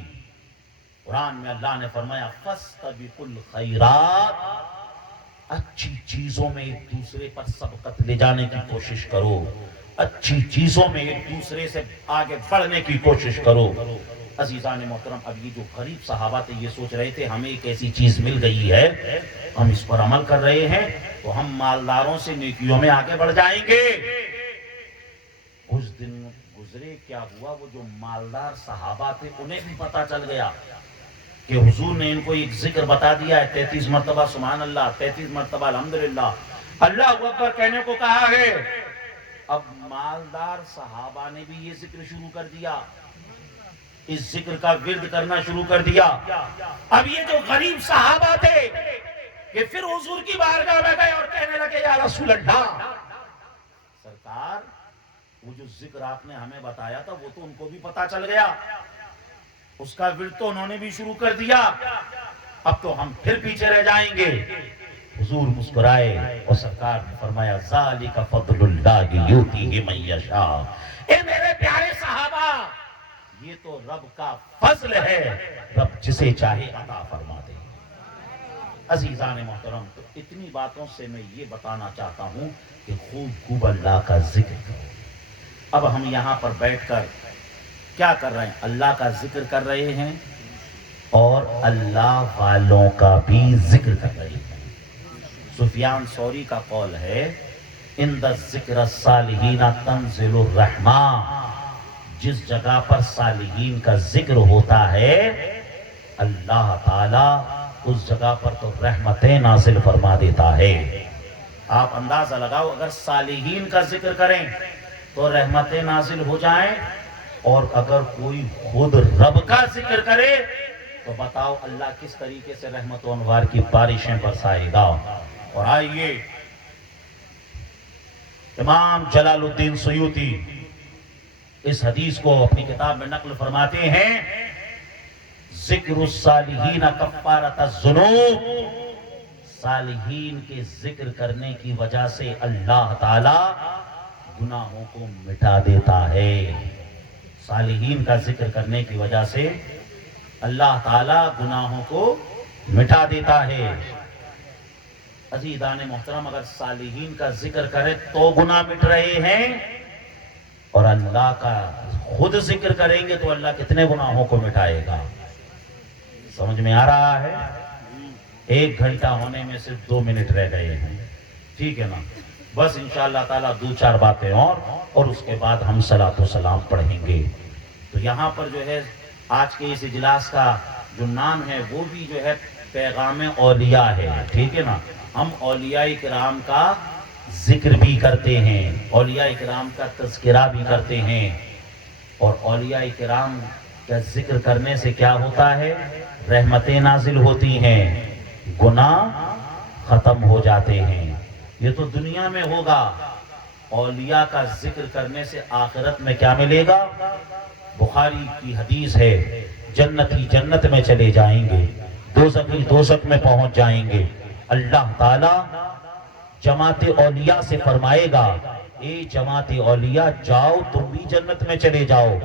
قرآن میں اللہ نے فرمایا فاستبقوا الخیرات، اچھی چیزوں میں ایک دوسرے پر سبقت لے جانے کی کوشش کرو، اچھی چیزوں میں ایک دوسرے سے آگے بڑھنے کی کوشش کرو. عزیزان محترم، اب یہ جو غریب صحابہ تھے یہ سوچ رہے تھے ہمیں ایک ایسی چیز مل گئی ہے، ہم اس پر عمل کر رہے ہیں تو ہم مالداروں سے نیکیوں میں آگے بڑھ جائیں گے. کچھ دن گزرے، کیا ہوا، وہ جو مالدار صحابہ تھے انہیں بھی پتا چل گیا کہ حضور نے ان کو ایک ذکر بتا دیا ہے، 33 مرتبہ سبحان اللہ، 33 مرتبہ الحمدللہ، اللہ اکبر کہنے کو کہا ہے. اب مالدار صحابہ نے بھی یہ ذکر شروع کر دیا، اس ذکر کا ورد کرنا شروع کر دیا. اب یہ جو غریب صحابہ تھے کہ پھر حضور کی بارگاہ میں گئے اور کہنے لگے یا رسول اللہ، سرکار وہ جو ذکر آپ نے ہمیں بتایا تھا وہ تو ان کو بھی پتا چل گیا، اس کا ورد تو انہوں نے بھی شروع کر دیا، اب تو ہم پھر پیچھے رہ جائیں گے. حضور مسکرائے اور سرکار نے فرمایا ذالک فضل اللہ یؤتیہ من یشاء، اے میرے پیارے صحابہ یہ تو رب کا فضل ہے، رب جسے چاہے عطا فرما دے. عزیزان محترم، تو اتنی باتوں سے میں یہ بتانا چاہتا ہوں کہ خوب اللہ کا ذکر کرو. اب ہم یہاں پر بیٹھ کر کیا کر رہے ہیں؟ اللہ کا ذکر کر رہے ہیں اور اللہ والوں کا بھی ذکر کر رہے ہیں. سفیان ثوری کا قول ہے عند الذکر الصالحین تنزل الرحمہ، جس جگہ پر صالحین کا ذکر ہوتا ہے اللہ تعالی اس جگہ پر تو رحمتیں نازل فرما دیتا ہے. آپ اندازہ لگاؤ، اگر صالحین کا ذکر کریں تو رحمتیں نازل ہو جائیں، اور اگر کوئی خود رب کا ذکر کرے تو بتاؤ اللہ کس طریقے سے رحمت و انوار کی بارشیں برسائے گا. اور آئیے امام جلال الدین سیوطی اس حدیث کو اپنی کتاب میں نقل فرماتے ہیں ذکر الصالحین کفارۃ الذنوب، صالحین کے ذکر کرنے کی وجہ سے اللہ تعالی گناہوں کو مٹا دیتا ہے. صالحین کا ذکر کرنے کی وجہ سے اللہ تعالی گناہوں کو مٹا دیتا ہے. عزیزان محترم، اگر صالحین کا ذکر کرے تو گناہ مٹ رہے ہیں، اور اللہ کا خود ذکر کریں گے تو اللہ کتنے گناہوں کو مٹائے گا. سمجھ میں آ رہا ہے؟ 1 گھنٹہ ہونے میں صرف 2 منٹ رہ گئے ہیں، ٹھیک ہے نا؟ بس انشاءاللہ تعالیٰ 2-4 باتیں اور اس کے بعد ہم صلاۃ و سلام پڑھیں گے. تو یہاں پر جو ہے آج کے اس اجلاس کا جو نام ہے وہ بھی جو ہے پیغام اولیاء ہے، ٹھیک ہے نا؟ ہم اولیاء کرام کا ذکر بھی کرتے ہیں، اولیاء کرام کا تذکرہ بھی کرتے ہیں. اور اولیاء کرام کا ذکر کرنے سے کیا ہوتا ہے؟ رحمتیں نازل ہوتی ہیں، گناہ ختم ہو جاتے ہیں. یہ تو دنیا میں ہوگا. اولیاء کا ذکر کرنے سے آخرت میں کیا ملے گا؟ بخاری کی حدیث ہے، جنتی جنت میں چلے جائیں گے، دوزخی دوزخ میں پہنچ جائیں گے. اللہ تعالیٰ جماعت اولیاء سے فرمائے گا، اے جماعت اولیاء جاؤ تم بھی جنت میں چلے جاؤ.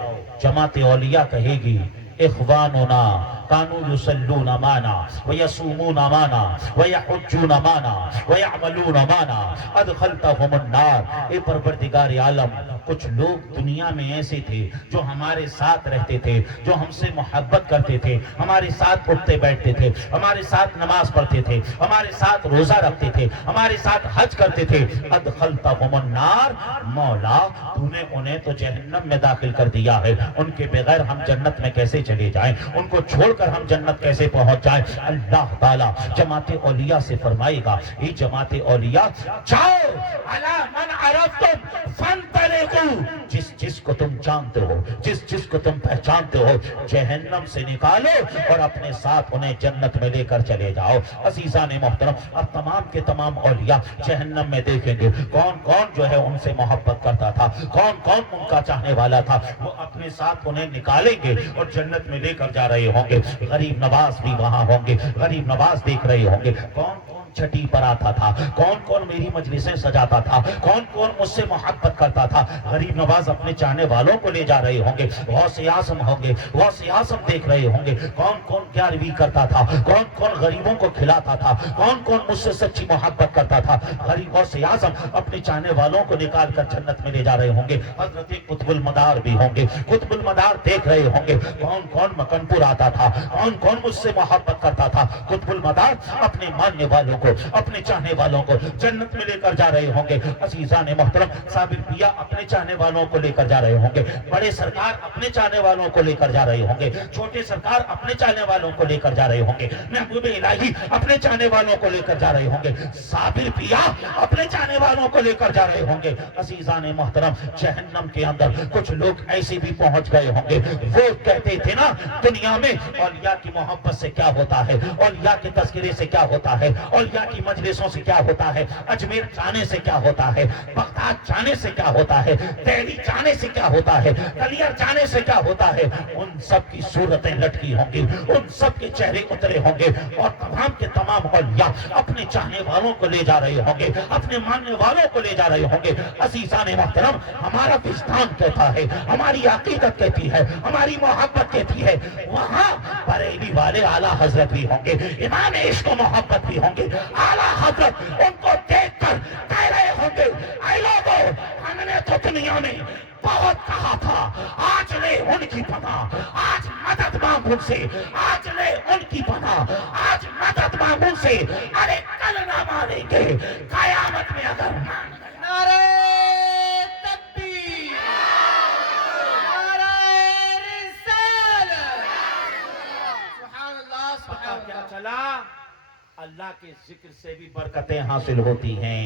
جماعت اولیاء کہے گی، اخواننا کانوا یصلون معنا ویصومون معنا ویحجون معنا ویعملون معنا ادخلتهم النار. اے پروردگار عالم، کچھ لوگ دنیا میں ایسے تھے جو ہمارے ساتھ رہتے تھے، جو ہم سے محبت کرتے تھے، ہمارے ساتھ اٹھتے بیٹھتے تھے، ہمارے ساتھ نماز پڑھتے تھے، ہمارے ساتھ روزہ رکھتے تھے، ہمارے ساتھ حج کرتے تھے. ادخلتهم النار، مولا تو نے انہیں تو جہنم میں داخل کر دیا ہے، ان کے بغیر ہم جنت میں کیسے چلے جائیں؟ ان کو چھوڑ کر ہم جنت کیسے پہنچ جائیں؟ اللہ تعالیٰ جماعت اولیاء سے فرمائے گا، اے جماعت اولیاء جاؤ علی من عرفتم فانطلقوا. جس کو تم جانتے ہو، جس کو تم پہچانتے ہو، جہنم سے نکالو اور اپنے ساتھ انہیں جنت میں لے کر چلے جاؤ. عزیزان محترم، اب تمام کے تمام اولیاء جہنم میں دیکھیں گے کون کون جو ہے ان سے محبت کرتا تھا، کون کون ان کا چاہنے والا تھا. وہ اپنے ساتھ انہیں نکالیں گے اور جنت میں لے کر جا رہے ہوں گے. غریب نواز بھی وہاں ہوں گے، غریب نواز دیکھ رہے ہوں گے کون چھٹی پر آتا تھا، کون کون میری مجلسیں سجاتا تھا، کون کون مجھ سے محبت کرتا تھا. غریب نواز اپنے چاہنے والوں کو لے جا رہے ہوں گے. غوث اعظم ہوں گے، غوث اعظم دیکھ رہے ہوں گے کون کون 11ویں کرتا تھا، کون کون غریبوں کو کھلاتا تھا، کون کون مجھ سے سچی محبت کرتا تھا. غریب غوث اعظم اپنے چاہنے والوں کو نکال کر جنت میں لے جا رہے ہوں گے. حضرت قطب المدار بھی ہوں گے، قطب المدار دیکھ رہے ہوں گے کون کون مکن پور آتا تھا، کون کون مجھ سے محبت کرتا تھا. قطب المدار اپنے ماننے والوں کو، اپنے چاہنے والوں کو جنت میں لے کر جا رہے ہوں گے. عزیزان محترم، صابر پیا اپنے چاہنے والوں کو لے کر جا رہے ہوں گے، بڑے سرکار اپنے چاہنے والوں کو لے کر جا رہے ہوں گے، چھوٹے سرکار اپنے چاہنے والوں کو لے کر جا رہے ہوں گے، محبوب الہی اپنے چاہنے والوں کو لے کر جا رہے ہوں گے، صابر پیا اپنے چاہنے والوں کو لے کر جا رہے ہوں گے. عزیزان محترم، جہنم کے اندر کچھ لوگ ایسے بھی پہنچ گئے ہوں گے، وہ کہتے تھے نا دنیا میں اولیاء کی محبت سے کیا ہوتا ہے، اولیاء کے تذکرے سے کیا ہوتا ہے، اولیاء کی مجلسوں سے کیا ہوتا ہے، اجمیر جانے سے کیا ہوتا ہے، بغداد جانے سے کیا ہوتا ہے، دہلی جانے سے کیا ہوتا ہے، کلیئر جانے سے کیا ہوتا ہے. ان سب کی صورتیں لٹکی ہوں گی، ان سب کے چہرے اترے ہوں گے، اور تمام کے تمام اولیاء اپنے چاہنے والوں کو لے جا رہے ہوں گے، اپنے ماننے والوں کو لے جا رہے ہوں گے. عزیزان محترم، ہمارا وجدان کہتا ہے، ہماری عقیدت کہتی ہے، ہماری محبت کہتی ہے، وہاں بریلی والے اعلیٰ حضرت بھی ہوں گے، امام عشق و محبت بھی ہوں گے. اعلیٰ حضرت ان کو دیکھ کر کہہ رہے ہوں گے، اے لوگو، ہم نے تو دنیا میں بہت کہا تھا، آج لے ان کی پناہ، آج مدد مانگ ان سے، آج لے ان کی پناہ، آج مدد مانگ ان سے. ارے کل نہ مانیں گے، قیامت میں اگر مان گئے. نعرہ تکبیر، نعرہ رسالت. سبحان اللہ، پتہ سبحان کیا اللہ. چلا؟ اللہ کے ذکر سے بھی برکتیں حاصل ہوتی ہیں،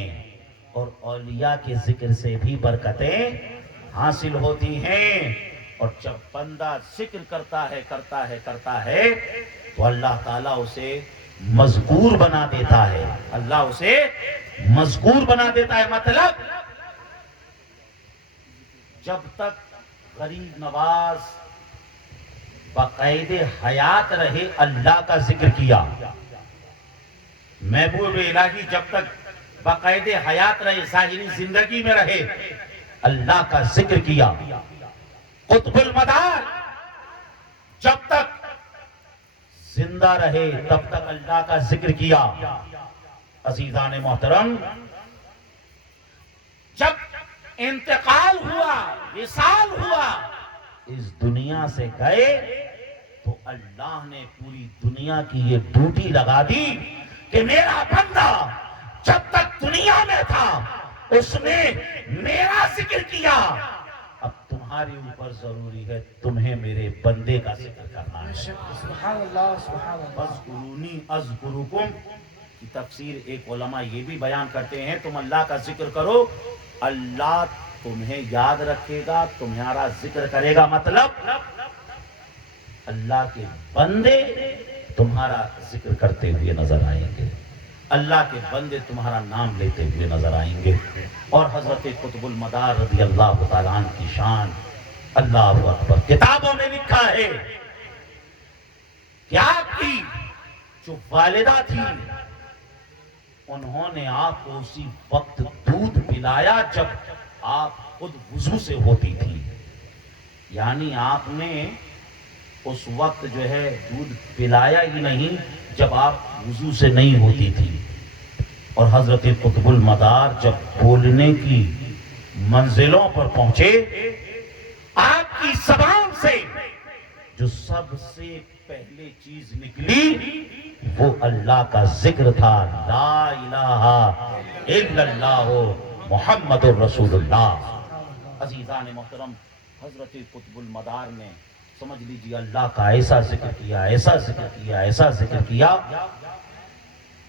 اور اولیاء کے ذکر سے بھی برکتیں حاصل ہوتی ہیں. اور جب بندہ ذکر کرتا ہے تو اللہ تعالیٰ اسے مذکور بنا دیتا ہے، اللہ اسے مذکور بنا دیتا ہے. مطلب جب تک غریب نواز بقید حیات رہے اللہ کا ذکر کیا، محبوب الہی جب تک باقاعد حیات رہے، ظاہری زندگی میں رہے، اللہ کا ذکر کیا۔ قطب المدار جب تک زندہ رہے تب تک اللہ کا ذکر کیا۔ عزیزان محترم، جب انتقال ہوا، وصال ہوا، اس دنیا سے گئے، تو اللہ نے پوری دنیا کی یہ ڈیوٹی لگا دی کہ میرا بندہ جب تک دنیا میں تھا اس نے میرا ذکر کیا، اب تمہارے اوپر ضروری ہے تمہیں میرے بندے کا ذکر کرنا ہے۔ سبحان اللہ سبحان اللہ۔ اذکرونی اذکرکم کی تفسیر ایک علماء یہ بھی بیان کرتے ہیں، تم اللہ کا ذکر کرو، اللہ تمہیں یاد رکھے گا، تمہارا ذکر کرے گا، مطلب اللہ کے بندے تمہارا ذکر کرتے ہوئے نظر آئیں گے، اللہ کے بندے تمہارا نام لیتے ہوئے نظر آئیں گے۔ اور حضرت قطب المدار رضی اللہ تعالیٰ عنہ کی شان، اللہ اکبر، کتابوں میں لکھا ہے کہ آپ کی جو والدہ تھی انہوں نے آپ کو اسی وقت دودھ پلایا جب آپ خود وضو سے ہوتی تھی، یعنی آپ نے اس وقت جو ہے دودھ پلایا ہی نہیں جب آپ وضو سے نہیں ہوتی تھی۔ اور حضرت قطب المدار جب بولنے کی منزلوں پر پہنچے، آپ کی زبان سے جو سب سے پہلے چیز نکلی وہ اللہ کا ذکر تھا، لا الہ الا اللہ محمد الرسول اللہ۔ عزیزان محترم، حضرت قطب المدار نے سمجھ لیجیے اللہ کا ایسا ذکر کیا، ایسا ذکر کیا، ایسا ذکر کیا،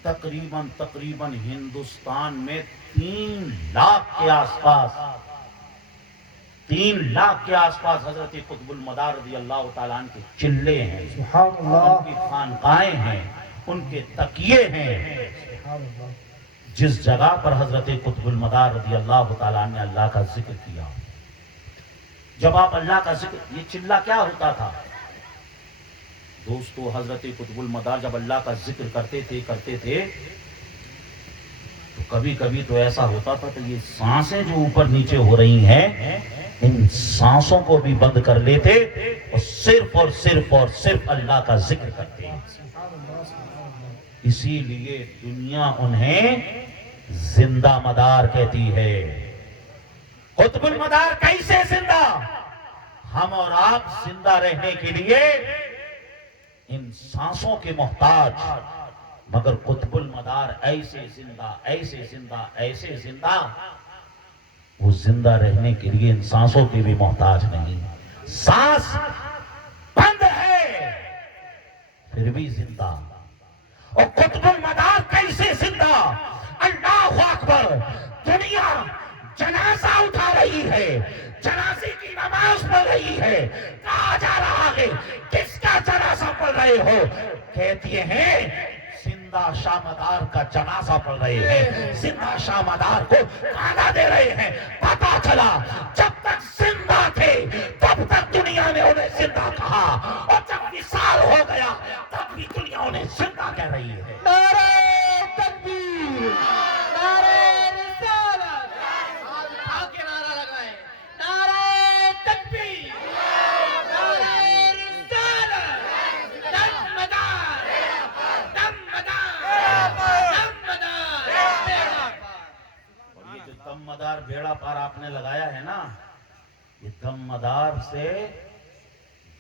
تقریباً ہندوستان میں 3 لاکھ کے آس پاس 3 لاکھ کے آس پاس حضرت قطب المدار رضی اللہ تعالیٰ عنہ کے چلے ہیں، سبحان اللہ، ان کی خانقاہیں ہیں، ان کے تکیے ہیں۔ سبحان اللہ۔ جس جگہ پر حضرت قطب المدار رضی اللہ تعالیٰ عنہ نے اللہ کا ذکر کیا، جب آپ اللہ کا ذکر، یہ چلہ کیا ہوتا تھا دوستو؟ حضرت قطب المدار جب اللہ کا ذکر کرتے تھے تو کبھی کبھی تو ایسا ہوتا تھا کہ یہ سانسیں جو اوپر نیچے ہو رہی ہیں ان سانسوں کو بھی بند کر لیتے اور صرف اللہ کا ذکر کرتے ہیں۔ اسی لیے دنیا انہیں زندہ مدار کہتی ہے۔ قطب المدار کیسے زندہ؟ ہم اور آپ زندہ رہنے کے لیے ان سانسوں کے محتاج، مگر قطب المدار ایسے زندہ، ایسے زندہ، ایسے زندہ، وہ زندہ رہنے کے لیے ان سانسوں کے بھی محتاج نہیں، سانس بند ہے پھر بھی زندہ۔ اور قطب المدار کیسے زندہ؟ اللہ اکبر، دنیا جنازہ اٹھا رہی ہے، جنازے کی نماز پڑھ رہی ہے، کہا جا رہا ہے کس کا جنازہ پڑھ رہے ہو؟ کہتی ہیں زندہ شاہ مدار کا جنازہ پڑھ رہے ہیں، زندہ شاہ مدار کو کھانا دے رہے ہیں۔ پتا چلا جب تک زندہ تھے تب تک دنیا نے انہیں زندہ کہا، اور جب وصال ہو گیا تب بھی دنیا انہیں زندہ کہہ رہی ہے۔ نعرہ تکبیر، نعرہ رسالت، آج اٹھا کے نعرہ لگائیں، نعرہ تکبیر، نعرہ رسالت، دم مدار، دم مدار، دم مدار، بیڑا پار۔ اور یہ جو دم مدار بیڑا پار آپ نے لگایا ہے نا، یہ دم مدار سے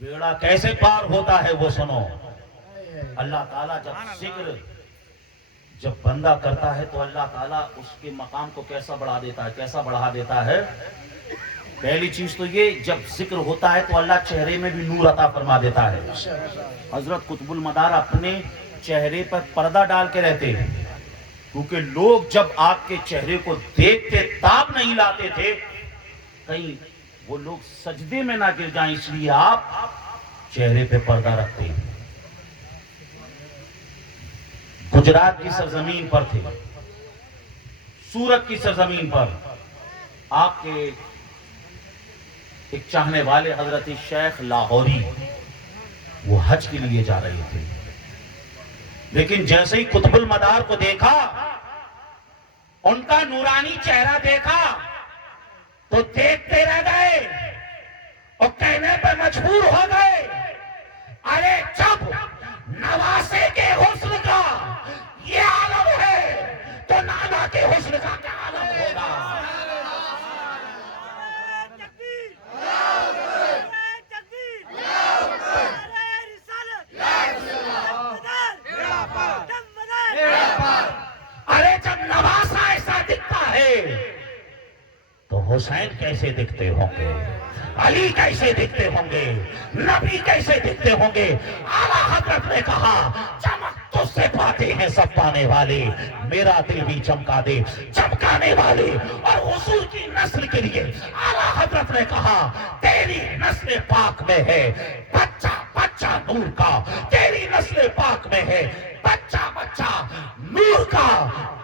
بیڑا کیسے پار ہوتا ہے وہ سنو۔ اللہ تعالیٰ جب بندہ کرتا ہے تو اللہ تعالیٰ اس کے مقام کو کیسا بڑھا دیتا ہے، کیسا بڑھا دیتا ہے؟ پہلی چیز تو یہ، جب ذکر ہوتا ہے تو اللہ چہرے میں بھی نور عطا فرما دیتا ہے۔ حضرت قطب المدار اپنے چہرے پر پردہ ڈال کے رہتے ہیں، کیونکہ لوگ جب آپ کے چہرے کو دیکھتے تاب نہیں لاتے تھے، کہیں وہ لوگ سجدے میں نہ گر جائیں، اس لیے آپ چہرے پہ پردہ رکھتے ہیں۔ گجرات کی سرزمین پر تھے، سورت کی سرزمین پر آپ کے ایک چاہنے والے حضرت شیخ لاہوری وہ حج کے لیے جا رہے تھے، لیکن جیسے ہی قطب المدار کو دیکھا، ان کا نورانی چہرہ دیکھا تو دیکھتے رہ گئے اور کہنے پہ مجبور ہو گئے، ارے جب نواسے کے حسن کا یہ عالم ہے تو نانا کے حسن کا کیا عالم ہوگا؟ ارے جب نواسا ایسا دکھتا ہے تو حسین کیسے دکھتے ہوں گے، علی کیسے دکھتے ہوں گے، نبی کیسے دکھتے ہوں گے؟ اعلیٰ حضرت نے کہا چمک تجھ سے پاتے ہیں سب پانے والے، میرا دل بھی چمکا دے چمکانے والے۔ اور حضور کی نسل کے لیے اعلیٰ حضرت نے کہا تیری نسل پاک میں ہے بچہ بچہ نور کا، تیری نسل پاک میں ہے بچہ بچہ نور کا،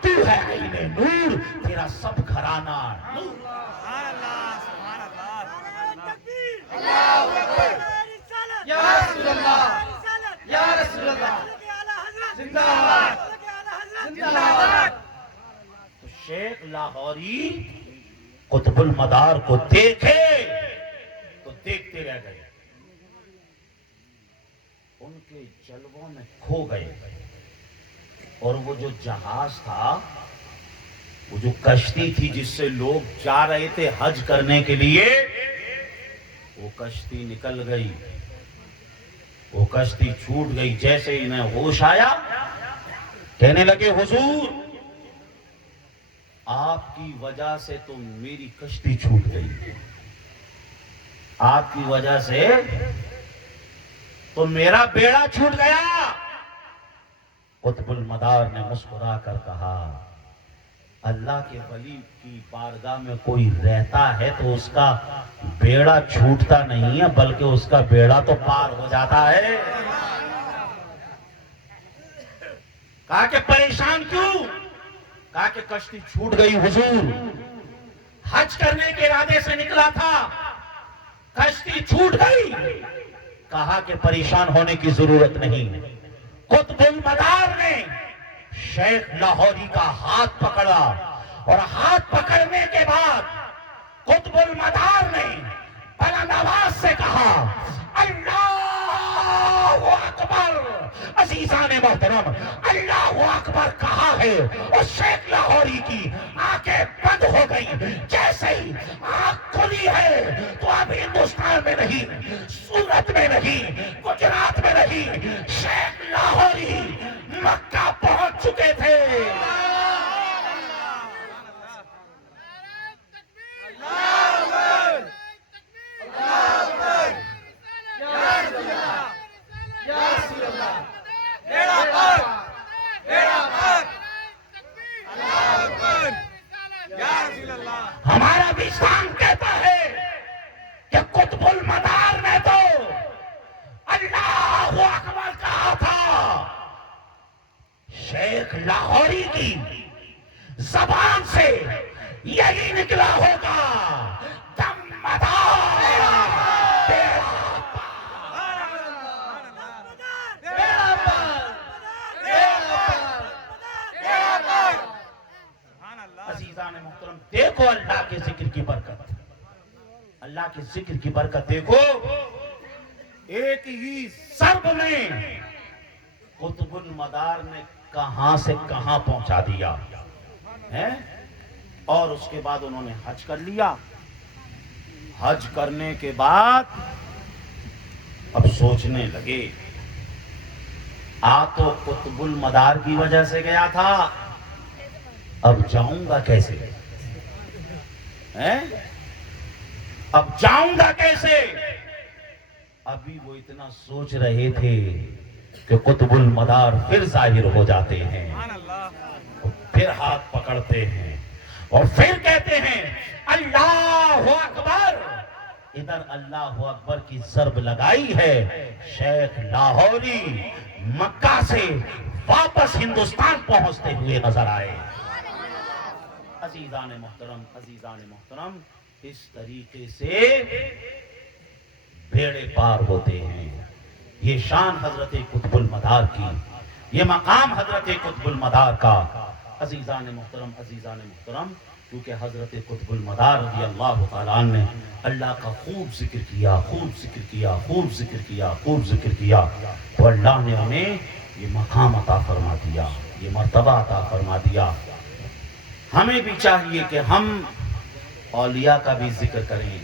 تو ہے عین نور، تیرا سب گھرانہ نور۔ یا رسول اللہ، یا رسول اللہ، زندہ باد، زندہ باد۔ تو شیخ لاہوری قطب المدار کو دیکھے تو دیکھتے رہ گئے، ان کے جلووں میں کھو گئے۔ اور وہ جو جہاز تھا، وہ جو کشتی تھی جس سے لوگ جا رہے تھے حج کرنے کے لیے، وہ کشتی نکل گئی، وہ کشتی چھوٹ گئی۔ جیسے انہیں ہوش آیا کہنے لگے حضور آپ کی وجہ سے تو میری کشتی چھوٹ گئی، آپ کی وجہ سے تو میرا بیڑا چھوٹ گیا۔ قطب المدار نے مسکرا کر کہا اللہ کے ولی کی بارگاہ میں کوئی رہتا ہے تو اس کا بیڑا چھوٹتا نہیں ہے بلکہ اس کا بیڑا تو پار ہو جاتا ہے۔ کہا کہ پریشان کیوں؟ کہا کہ کشتی چھوٹ گئی حضور، حج کرنے کے ارادے سے نکلا تھا، کشتی چھوٹ گئی۔ کہا کہ پریشان ہونے کی ضرورت نہیں۔ قطب المدار نے شیخ لاہوری کا ہاتھ پکڑا اور ہاتھ پکڑنے کے بعد قطب المدار نے بلند آواز سے کہا اللہ اکبر۔ عزیزان محترم، اللہ اکبر کہا ہے اور شیخ لاہوری کی آنکھیں بند ہو گئی۔ جیسے ہی آنکھ کھلی ہے تو اب ہندوستان میں نہیں، سورت میں نہیں، گجرات میں نہیں، شیخ لاہوری مکہ پہنچ چکے تھے۔ ہمارا وجدان کہتا ہے کہ قطب المدار نے تو اللہ اکبر کہا تھا، شیخ لاہوری کی زبان سے یہی نکلا ہوگا دم مدار عزیزان محترم، دیکھو اللہ کے ذکر کی برکت، اللہ کے ذکر کی برکت دیکھو۔ ایک ہی ضرب میں قطب المدار نے کہاں سے کہاں پہنچا دیا ہے۔ اور اس کے بعد انہوں نے حج کر لیا۔ حج کرنے کے بعد اب سوچنے لگے تو قطب المدار کی وجہ سے گیا تھا، اب جاؤں گا کیسے؟ اب جاؤں گا کیسے؟ ابھی وہ اتنا سوچ رہے تھے کہ قطب المدار پھر ظاہر ہو جاتے ہیں، پھر ہاتھ پکڑتے ہیں اور پھر کہتے ہیں اللہ اکبر۔ ادھر اللہ اکبر کی ضرب لگائی ہے، شیخ لاہوری مکہ سے واپس ہندوستان پہنچتے ہوئے نظر آئے۔ عزیزان محترم، عزیزان محترم، اس طریقے سے بیڑے پار ہوتے ہیں۔ یہ شان حضرت قطب المدار کی یہ مقام حضرت قطب المدار کا. عزیزان محترم کیونکہ حضرت قطب المدار رضی اللہ تعالیٰ عنہ نے اللہ کا خوب ذکر کیا تو اللہ نے انہیں یہ مقام عطا فرما دیا، یہ مرتبہ عطا فرما دیا. ہمیں بھی چاہیے کہ ہم اولیاء کا بھی ذکر کریں،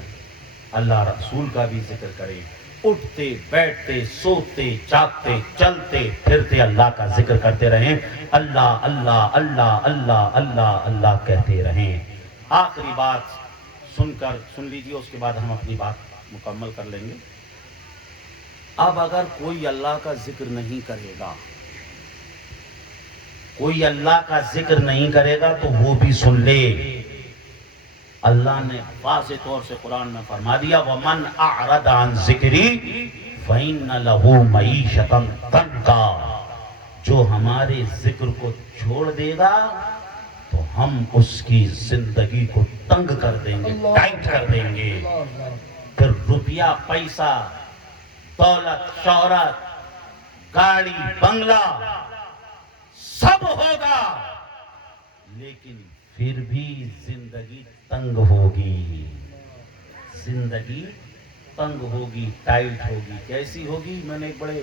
اللہ رسول کا بھی ذکر کریں، اٹھتے بیٹھتے سوتے جاگتے چلتے پھرتے اللہ کا ذکر کرتے رہیں، اللہ اللہ اللہ اللہ اللہ اللہ کہتے رہیں. آخری بات سن لیجیے، اس کے بعد ہم اپنی بات مکمل کر لیں گے. اب اگر کوئی اللہ کا ذکر نہیں کرے گا، کوئی اللہ کا ذکر نہیں کرے گا تو وہ بھی سن لے. اللہ نے واضح طور سے قرآن میں فرما دیا وَمَنْ أَعْرَضَ عَنْ ذِكْرِي فَإِنَّ لَهُ مَعِيشَةً ضَنْكًا. جو ہمارے ذکر کو چھوڑ دے گا تو ہم اس کی زندگی کو تنگ کر دیں گے، ٹائٹ کر دیں گے. پھر روپیہ پیسہ دولت شہرت گاڑی بنگلہ سب ہوگا، لیکن پھر بھی زندگی تنگ ہوگی، زندگی تنگ ہوگی، ٹائٹ ہوگی. کیسی ہوگی؟ میں نے ایک بڑے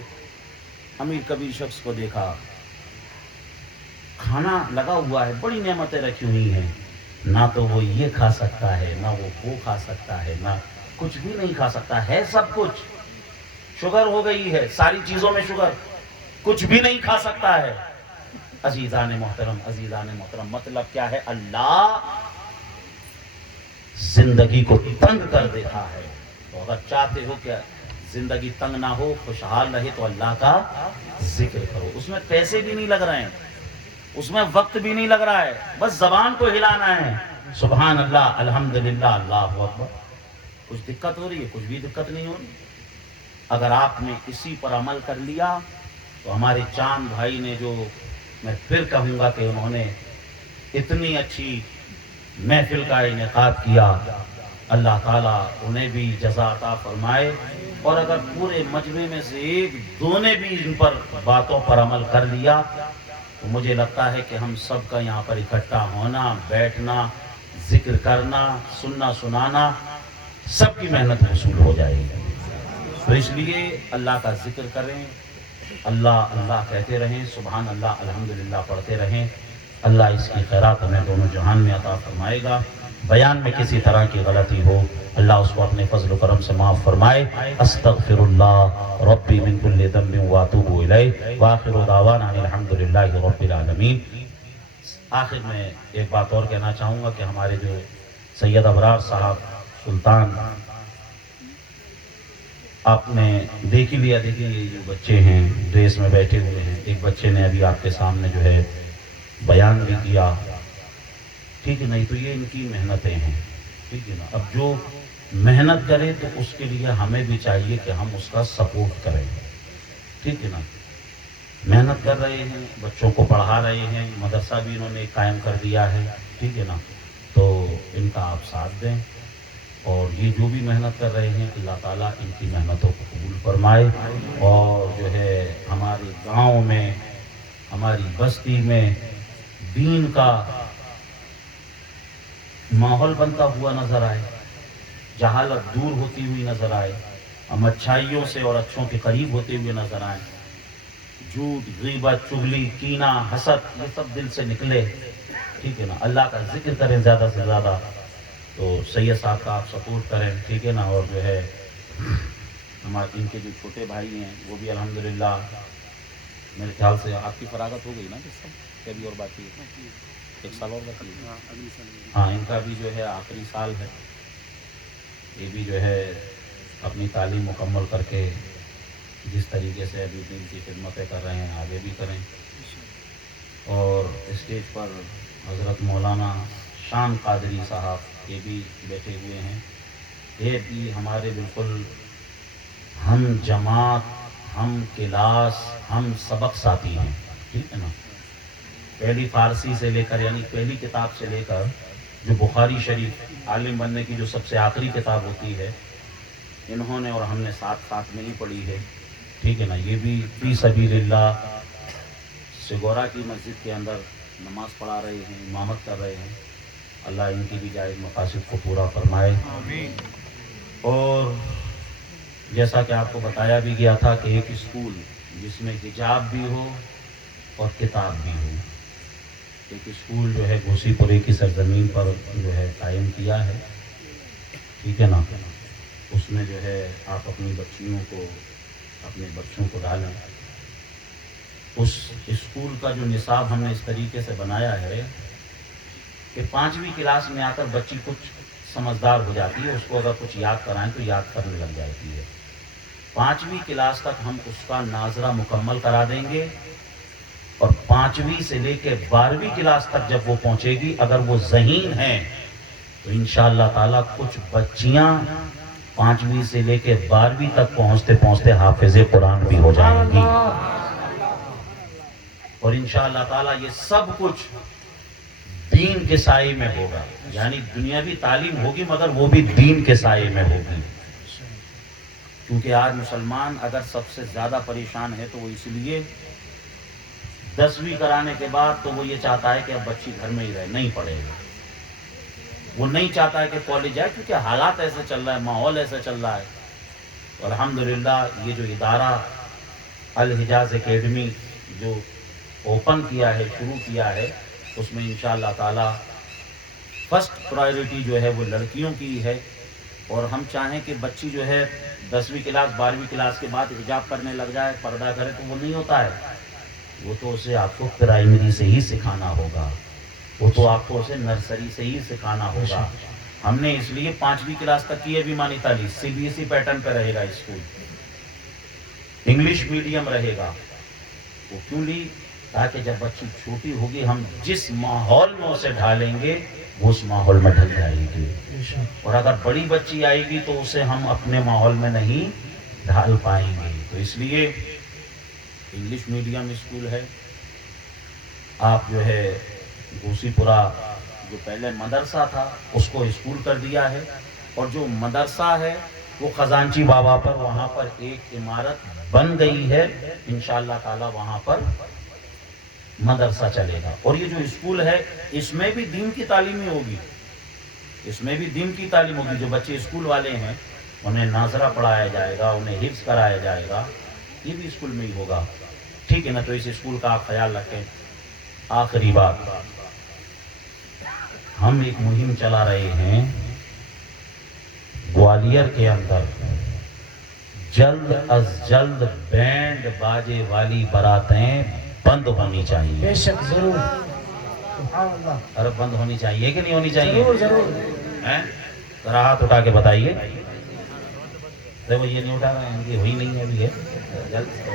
امیر کبیر شخص کو دیکھا، کھانا لگا ہوا ہے، بڑی نعمتیں رکھی ہوئی ہیں، نہ تو وہ یہ کھا سکتا ہے، نہ وہ کھا سکتا ہے، نہ کچھ بھی نہیں کھا سکتا ہے. سب کچھ شوگر ہو گئی ہے، ساری چیزوں میں شوگر، کچھ بھی نہیں کھا سکتا ہے. عزیزان محترم مطلب کیا ہے؟ اللہ زندگی کو تنگ کر دیتا ہے. تو اگر چاہتے ہو کہ زندگی تنگ نہ ہو، خوشحال رہے، تو اللہ کا ذکر کرو. اس میں پیسے بھی نہیں لگ رہے ہیں، اس میں وقت بھی نہیں لگ رہا ہے، بس زبان کو ہلانا ہے. سبحان اللہ، الحمدللہ، اللہ اکبر. کچھ دقت ہو رہی ہے؟ کچھ بھی دقت نہیں ہو رہی. اگر آپ نے اسی پر عمل کر لیا تو ہمارے چاند بھائی نے، جو میں پھر کہوں گا کہ انہوں نے اتنی اچھی محفل کا انعقاد کیا، اللہ تعالیٰ انہیں بھی جزا عطا فرمائے. اور اگر پورے مجمع میں سے ایک دو نے بھی ان پر باتوں پر عمل کر لیا تو مجھے لگتا ہے کہ ہم سب کا یہاں پر اکٹھا ہونا، بیٹھنا، ذکر کرنا، سننا سنانا، سب کی محنت وصول ہو جائے گی. تو اس لیے اللہ کا ذکر کریں، اللہ اللہ کہتے رہیں، سبحان اللہ الحمدللہ پڑھتے رہیں. اللہ اس کی خیرات ہمیں دونوں جہان میں عطا فرمائے گا. بیان میں کسی طرح کی غلطی ہو، اللہ اس کو اپنے فضل و کرم سے معاف فرمائے. استغفر اللہ ربی من کل ذنب واتوب الیہ وآخر دعوانا الحمدللہ رب العالمین. آخر میں ایک بات اور کہنا چاہوں گا کہ ہمارے جو سید ابرار صاحب سلطان، آپ نے دیکھ ہی لیا، دیکھیں یہ جو بچے ہیں ڈریس میں بیٹھے ہوئے ہیں، ایک بچے نے ابھی آپ کے سامنے جو ہے بیان بھی کیا، ٹھیک ہے. نہیں تو یہ ان کی محنتیں ہیں، ٹھیک ہے نا. اب جو محنت کرے تو اس کے لیے ہمیں بھی چاہیے کہ ہم اس کا سپورٹ کریں، ٹھیک ہے نا. محنت کر رہے ہیں، بچوں کو پڑھا رہے ہیں، مدرسہ بھی انہوں نے قائم کر دیا ہے، ٹھیک ہے نا. تو ان کا آپ ساتھ دیں، اور یہ جو بھی محنت کر رہے ہیں اللہ تعالیٰ ان کی محنتوں کو قبول فرمائے. اور جو ہے ہمارے گاؤں میں، ہماری بستی میں دین کا ماحول بنتا ہوا نظر آئے، جہالت دور ہوتی ہوئی نظر آئے، ہم اچھائیوں سے اور اچھوں کے قریب ہوتے ہوئے نظر آئیں. جھوٹ، غیبت، چغلی، کینہ، حسد، یہ سب دل سے نکلے، ٹھیک ہے نا. اللہ کا ذکر کریں زیادہ سے زیادہ. تو سید صاحب کا آپ سپورٹ کریں، ٹھیک ہے نا. اور جو ہے ہمارے ان کے جو چھوٹے بھائی ہیں وہ بھی الحمدللہ، میرے خیال سے آپ کی فراغت ہو گئی نا، کس سب ابھی اور باقی ہے، ایک سال اور باقی ہے. ہاں، ان کا بھی جو ہے آخری سال ہے. یہ بھی جو ہے اپنی تعلیم مکمل کر کے جس طریقے سے ابھی دین کی خدمتیں کر رہے ہیں آگے بھی کریں. اور اسٹیج پر حضرت مولانا شان قادری صاحب یہ بھی بیٹھے ہوئے ہیں. یہ بھی ہمارے بالکل ہم جماعت، ہم کلاس، ہم سبق ساتھی ہیں، ٹھیک ہے نا. پہلی فارسی سے لے کر، یعنی پہلی کتاب سے لے کر جو بخاری شریف عالم بننے کی جو سب سے آخری کتاب ہوتی ہے، انہوں نے اور ہم نے ساتھ ساتھ میں ہی پڑھی ہے، ٹھیک ہے نا. یہ بھی فی سبیل اللہ سگورا کی مسجد کے اندر نماز پڑھا رہے ہیں، امامت کر رہے ہیں. اللہ ان کی بھی جائز مقاصد کو پورا فرمائے. اور جیسا کہ آپ کو بتایا بھی گیا تھا کہ ایک اسکول جس میں حجاب بھی ہو اور کتاب بھی ہو، ایک اسکول جو ہے گوسی پوری کی سرزمین پر جو ہے قائم کیا ہے. ٹھیک ہے نا. اس میں جو ہے آپ اپنی بچیوں کو، اپنے بچوں کو ڈالیں. اس اسکول کا جو نصاب ہم نے اس طریقے سے بنایا ہے کہ 5ویں کلاس میں آ کر بچی کچھ سمجھدار ہو جاتی ہے، اس کو اگر کچھ یاد کرائیں تو یاد کرنے لگ جاتی ہے. 5ویں کلاس تک ہم اس کا ناظرہ مکمل کرا دیں گے، اور 5ویں سے لے کے 12ویں کلاس تک جب وہ پہنچے گی، اگر وہ ذہین ہیں تو انشاءاللہ تعالیٰ کچھ بچیاں 5ویں سے لے کے 12ویں تک پہنچتے پہنچتے حافظ قرآن بھی ہو جائیں گی. اور انشاءاللہ تعالیٰ یہ سب کچھ دین کے سائے میں ہوگا. یعنی دنیاوی تعلیم ہوگی مگر وہ بھی دین کے سائے میں ہوگی. کیونکہ آج مسلمان اگر سب سے زیادہ پریشان ہے تو وہ اس لیے 10ویں کرانے کے بعد تو وہ یہ چاہتا ہے کہ اب بچی گھر میں ہی رہے، نہیں پڑھے گا. وہ نہیں چاہتا ہے کہ کالج جائے، کیونکہ حالات ایسے چل رہا ہے، ماحول ایسے چل رہا ہے. تو الحمدللہ یہ جو ادارہ الحجاز اکیڈمی جو اوپن کیا ہے، شروع کیا ہے، اس میں انشاءاللہ تعالی فرسٹ پرائیورٹی جو ہے وہ لڑکیوں کی ہے. اور ہم چاہیں کہ بچی جو ہے 10ویں کلاس 12ویں کلاس کے بعد حجاب کرنے لگ جائے، پردہ کرے، تو وہ نہیں ہوتا ہے. وہ تو اسے آپ کو پرائمری سے ہی سکھانا ہوگا، وہ تو آپ کو اسے نرسری سے ہی سکھانا ہوگا. ہم نے اس لیے 5ویں کلاس تک کی ہے بیمانی تعلیم CBSE پیٹرن پہ رہے گا. اسکول انگلش میڈیم رہے گا. وہ کیوں لی؟ تاکہ جب بچی چھوٹی ہوگی ہم جس ماحول میں اسے ڈھالیں گے وہ اس ماحول میں ڈھل جائے گی. اور اگر بڑی بچی آئے گی تو اسے ہم اپنے ماحول میں نہیں ڈھال پائیں گے. تو اس لیے انگلش میڈیم اسکول ہے. آپ جو ہے گوسی پورا جو پہلے مدرسہ تھا اس کو اسکول کر دیا ہے، اور جو مدرسہ ہے وہ خزانچی بابا پر وہاں پر ایک عمارت بن گئی ہے. انشاءاللہ تعالی وہاں پر مدرسہ چلے گا. اور یہ جو اسکول ہے اس میں بھی دین کی تعلیم ہی ہوگی. اس میں بھی دین کی تعلیم ہوگی. جو بچے اسکول والے ہیں انہیں ناظرہ پڑھایا جائے گا، انہیں حفظ کرایا جائے گا، یہ بھی اسکول میں ہی ہوگا. ٹھیک ہے نا. تو اس اسکول کا آپ خیال رکھیں. آخری بات، ہم ایک مہم چلا رہے ہیں گوالیر کے اندر. جلد از جلد بینڈ باجے والی باراتیں بند ہونی چاہیے. بے شک، ضرور. سبحان اللہ. ارے بند ہونی چاہیے کہ نہیں ہونی چاہیے؟ ضرور ضرور. ذرا ہاتھ اٹھا کے بتائیے. دیکھو یہ نہیں اٹھا رہے ہیں، یہ ہوئی نہیں ہے ابھی. ہے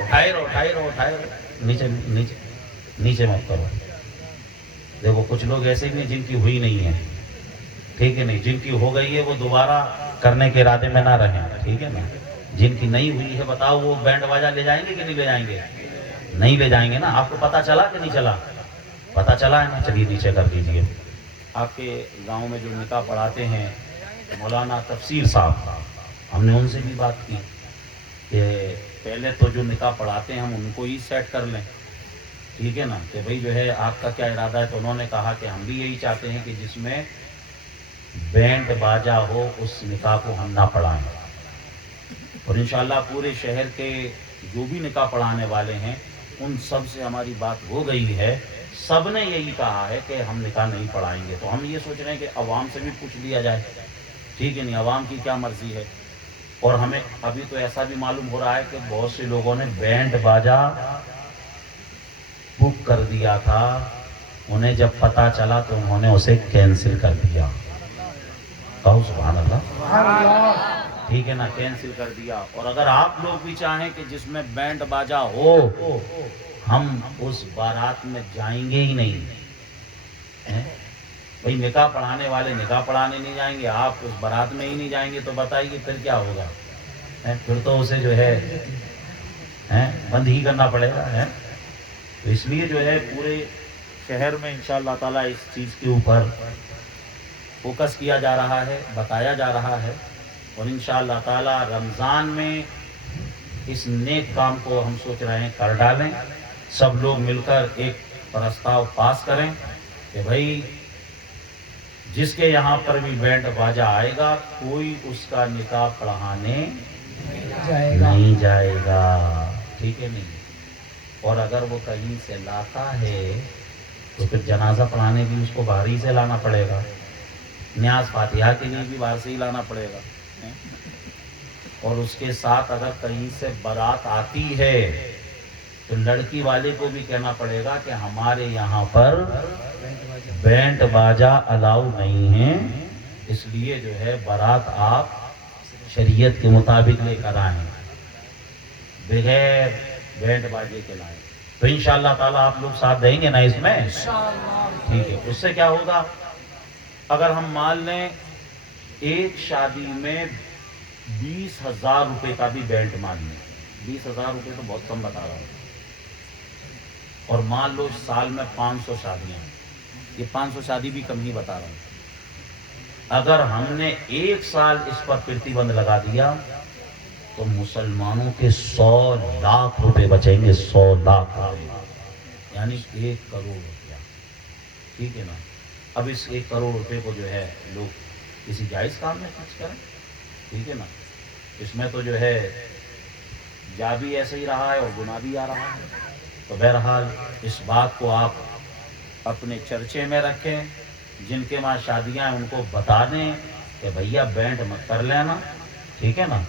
اٹھائے رہو اٹھائے رہو اٹھائے رہو. نیچے نیچے نیچے مت کرو. دیکھو کچھ لوگ ایسے بھی ہیں جن کی ہوئی نہیں ہے. ٹھیک ہے نہیں. جن کی ہو گئی ہے وہ دوبارہ کرنے کے ارادے میں نہ رہیں. ٹھیک ہے نا. جن کی نہیں ہوئی ہے بتاؤ وہ بینڈ باجا لے جائیں گے کہ نہیں لے جائیں گے؟ نہیں لے جائیں گے نا. آپ کو پتا چلا کہ نہیں چلا؟ پتا چلا ہے نا. چلیے نیچے کر دیجیے. آپ کے گاؤں میں جو نکاح پڑھاتے ہیں مولانا تفسیر صاحب، ہم نے ان سے بھی بات کی کہ پہلے تو جو نکاح پڑھاتے ہیں ہم ان کو ہی سیٹ کر لیں. ٹھیک ہے نا. کہ بھئی جو ہے آپ کا کیا ارادہ ہے؟ تو انہوں نے کہا کہ ہم بھی یہی چاہتے ہیں کہ جس میں بینڈ باجا ہو اس نکاح کو ہم نہ پڑھائیں. اور انشاءاللہ پورے شہر کے جو بھی نکاح پڑھانے والے ہیں ان سب سے ہماری بات ہو گئی ہے. سب نے یہی کہا ہے کہ ہم نکاح نہیں پڑھائیں گے. تو ہم یہ سوچ رہے ہیں کہ عوام سے بھی پوچھ لیا جائے. ٹھیک ہے نہیں. عوام کی کیا مرضی ہے. اور ہمیں ابھی تو ایسا بھی معلوم ہو رہا ہے کہ بہت سے لوگوں نے بینڈ باجا بک کر دیا تھا. انہیں جب پتا چلا تو انہوں نے اسے کینسل کر دیا. کہو سبحان اللہ. ٹھیک ہے نا. کینسل کر دیا. اور اگر آپ لوگ بھی چاہیں کہ جس میں بینڈ باجا ہو ہم اس بارات میں جائیں گے ہی نہیں. بھئی نکاح پڑھانے والے نکاح پڑھانے نہیں جائیں گے، آپ اس بارات میں ہی نہیں جائیں گے، تو بتائیے پھر کیا ہوگا؟ پھر تو اسے جو ہے بند ہی کرنا پڑے گا. تو اس لیے جو ہے پورے شہر میں انشاءاللہ تعالیٰ اس چیز کے اوپر فوکس کیا جا رہا ہے، بتایا جا رہا ہے. اور انشاءاللہ تعالیٰ رمضان میں اس نیک کام کو ہم سوچ رہے ہیں کر ڈالیں. سب لوگ مل کر ایک پرستاؤ پاس کریں کہ بھائی جس کے یہاں پر بھی بینڈ باجا آئے گا کوئی اس کا نکاح پڑھانے نہیں جائے گا، ٹھیک ہے نہیں؟ اور اگر وہ کہیں سے لاتا ہے تو پھر جنازہ پڑھانے بھی اس کو باہر ہی سے لانا پڑے گا، نیاز فاتحہ کے لیے بھی باہر سے ہی لانا پڑے گا، اور اس کے ساتھ اگر کہیں سے بارات آتی ہے تو لڑکی والے کو بھی کہنا پڑے گا کہ ہمارے یہاں پر بینڈ باجا الاؤ نہیں ہے، اس لیے جو ہے بارات آپ شریعت کے مطابق لے کر آئیں، بغیر بینڈ باجے کے لائیں۔ تو انشاءاللہ تعالیٰ آپ لوگ ساتھ دیں گے نا اس میں؟ ٹھیک ہے۔ اس سے کیا ہوگا، اگر ہم مان لیں ایک شادی میں 20,000 روپے کا بھی بینڈ مان لیں، 20,000 روپے تو بہت کم بتا رہا ہوں، اور مان لو سال میں 500 شادیاں، یہ 500 شادی بھی کم ہی بتا رہا ہوں، اگر ہم نے ایک سال اس پر پرتیبند لگا دیا تو مسلمانوں کے 100 لاکھ روپے بچیں گے، 100 لاکھ روپے، یعنی 1 کروڑ روپیہ، ٹھیک ہے نا؟ اب اس 1 کروڑ روپے کو جو ہے لوگ کسی جائز کام میں خرچ کریں، ٹھیک ہے نا؟ اس میں تو جو ہے جا بھی ایسے ہی رہا ہے اور گناہ بھی آ رہا ہے، تو بہرحال اس بات کو آپ اپنے چرچے میں رکھیں، جن کے وہاں شادیاں ہیں ان کو بتا دیں کہ بھیا بینڈ مت کر لینا، ٹھیک ہے نا؟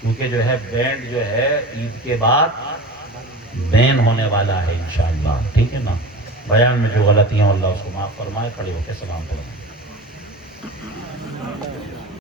کیونکہ جو ہے بینڈ جو ہے عید کے بعد بین ہونے والا ہے انشاءاللہ، ٹھیک ہے نا؟ بیان میں جو غلطیاں اللہ اس کو معاف فرمائے، کھڑے ہو کے سلام کریں۔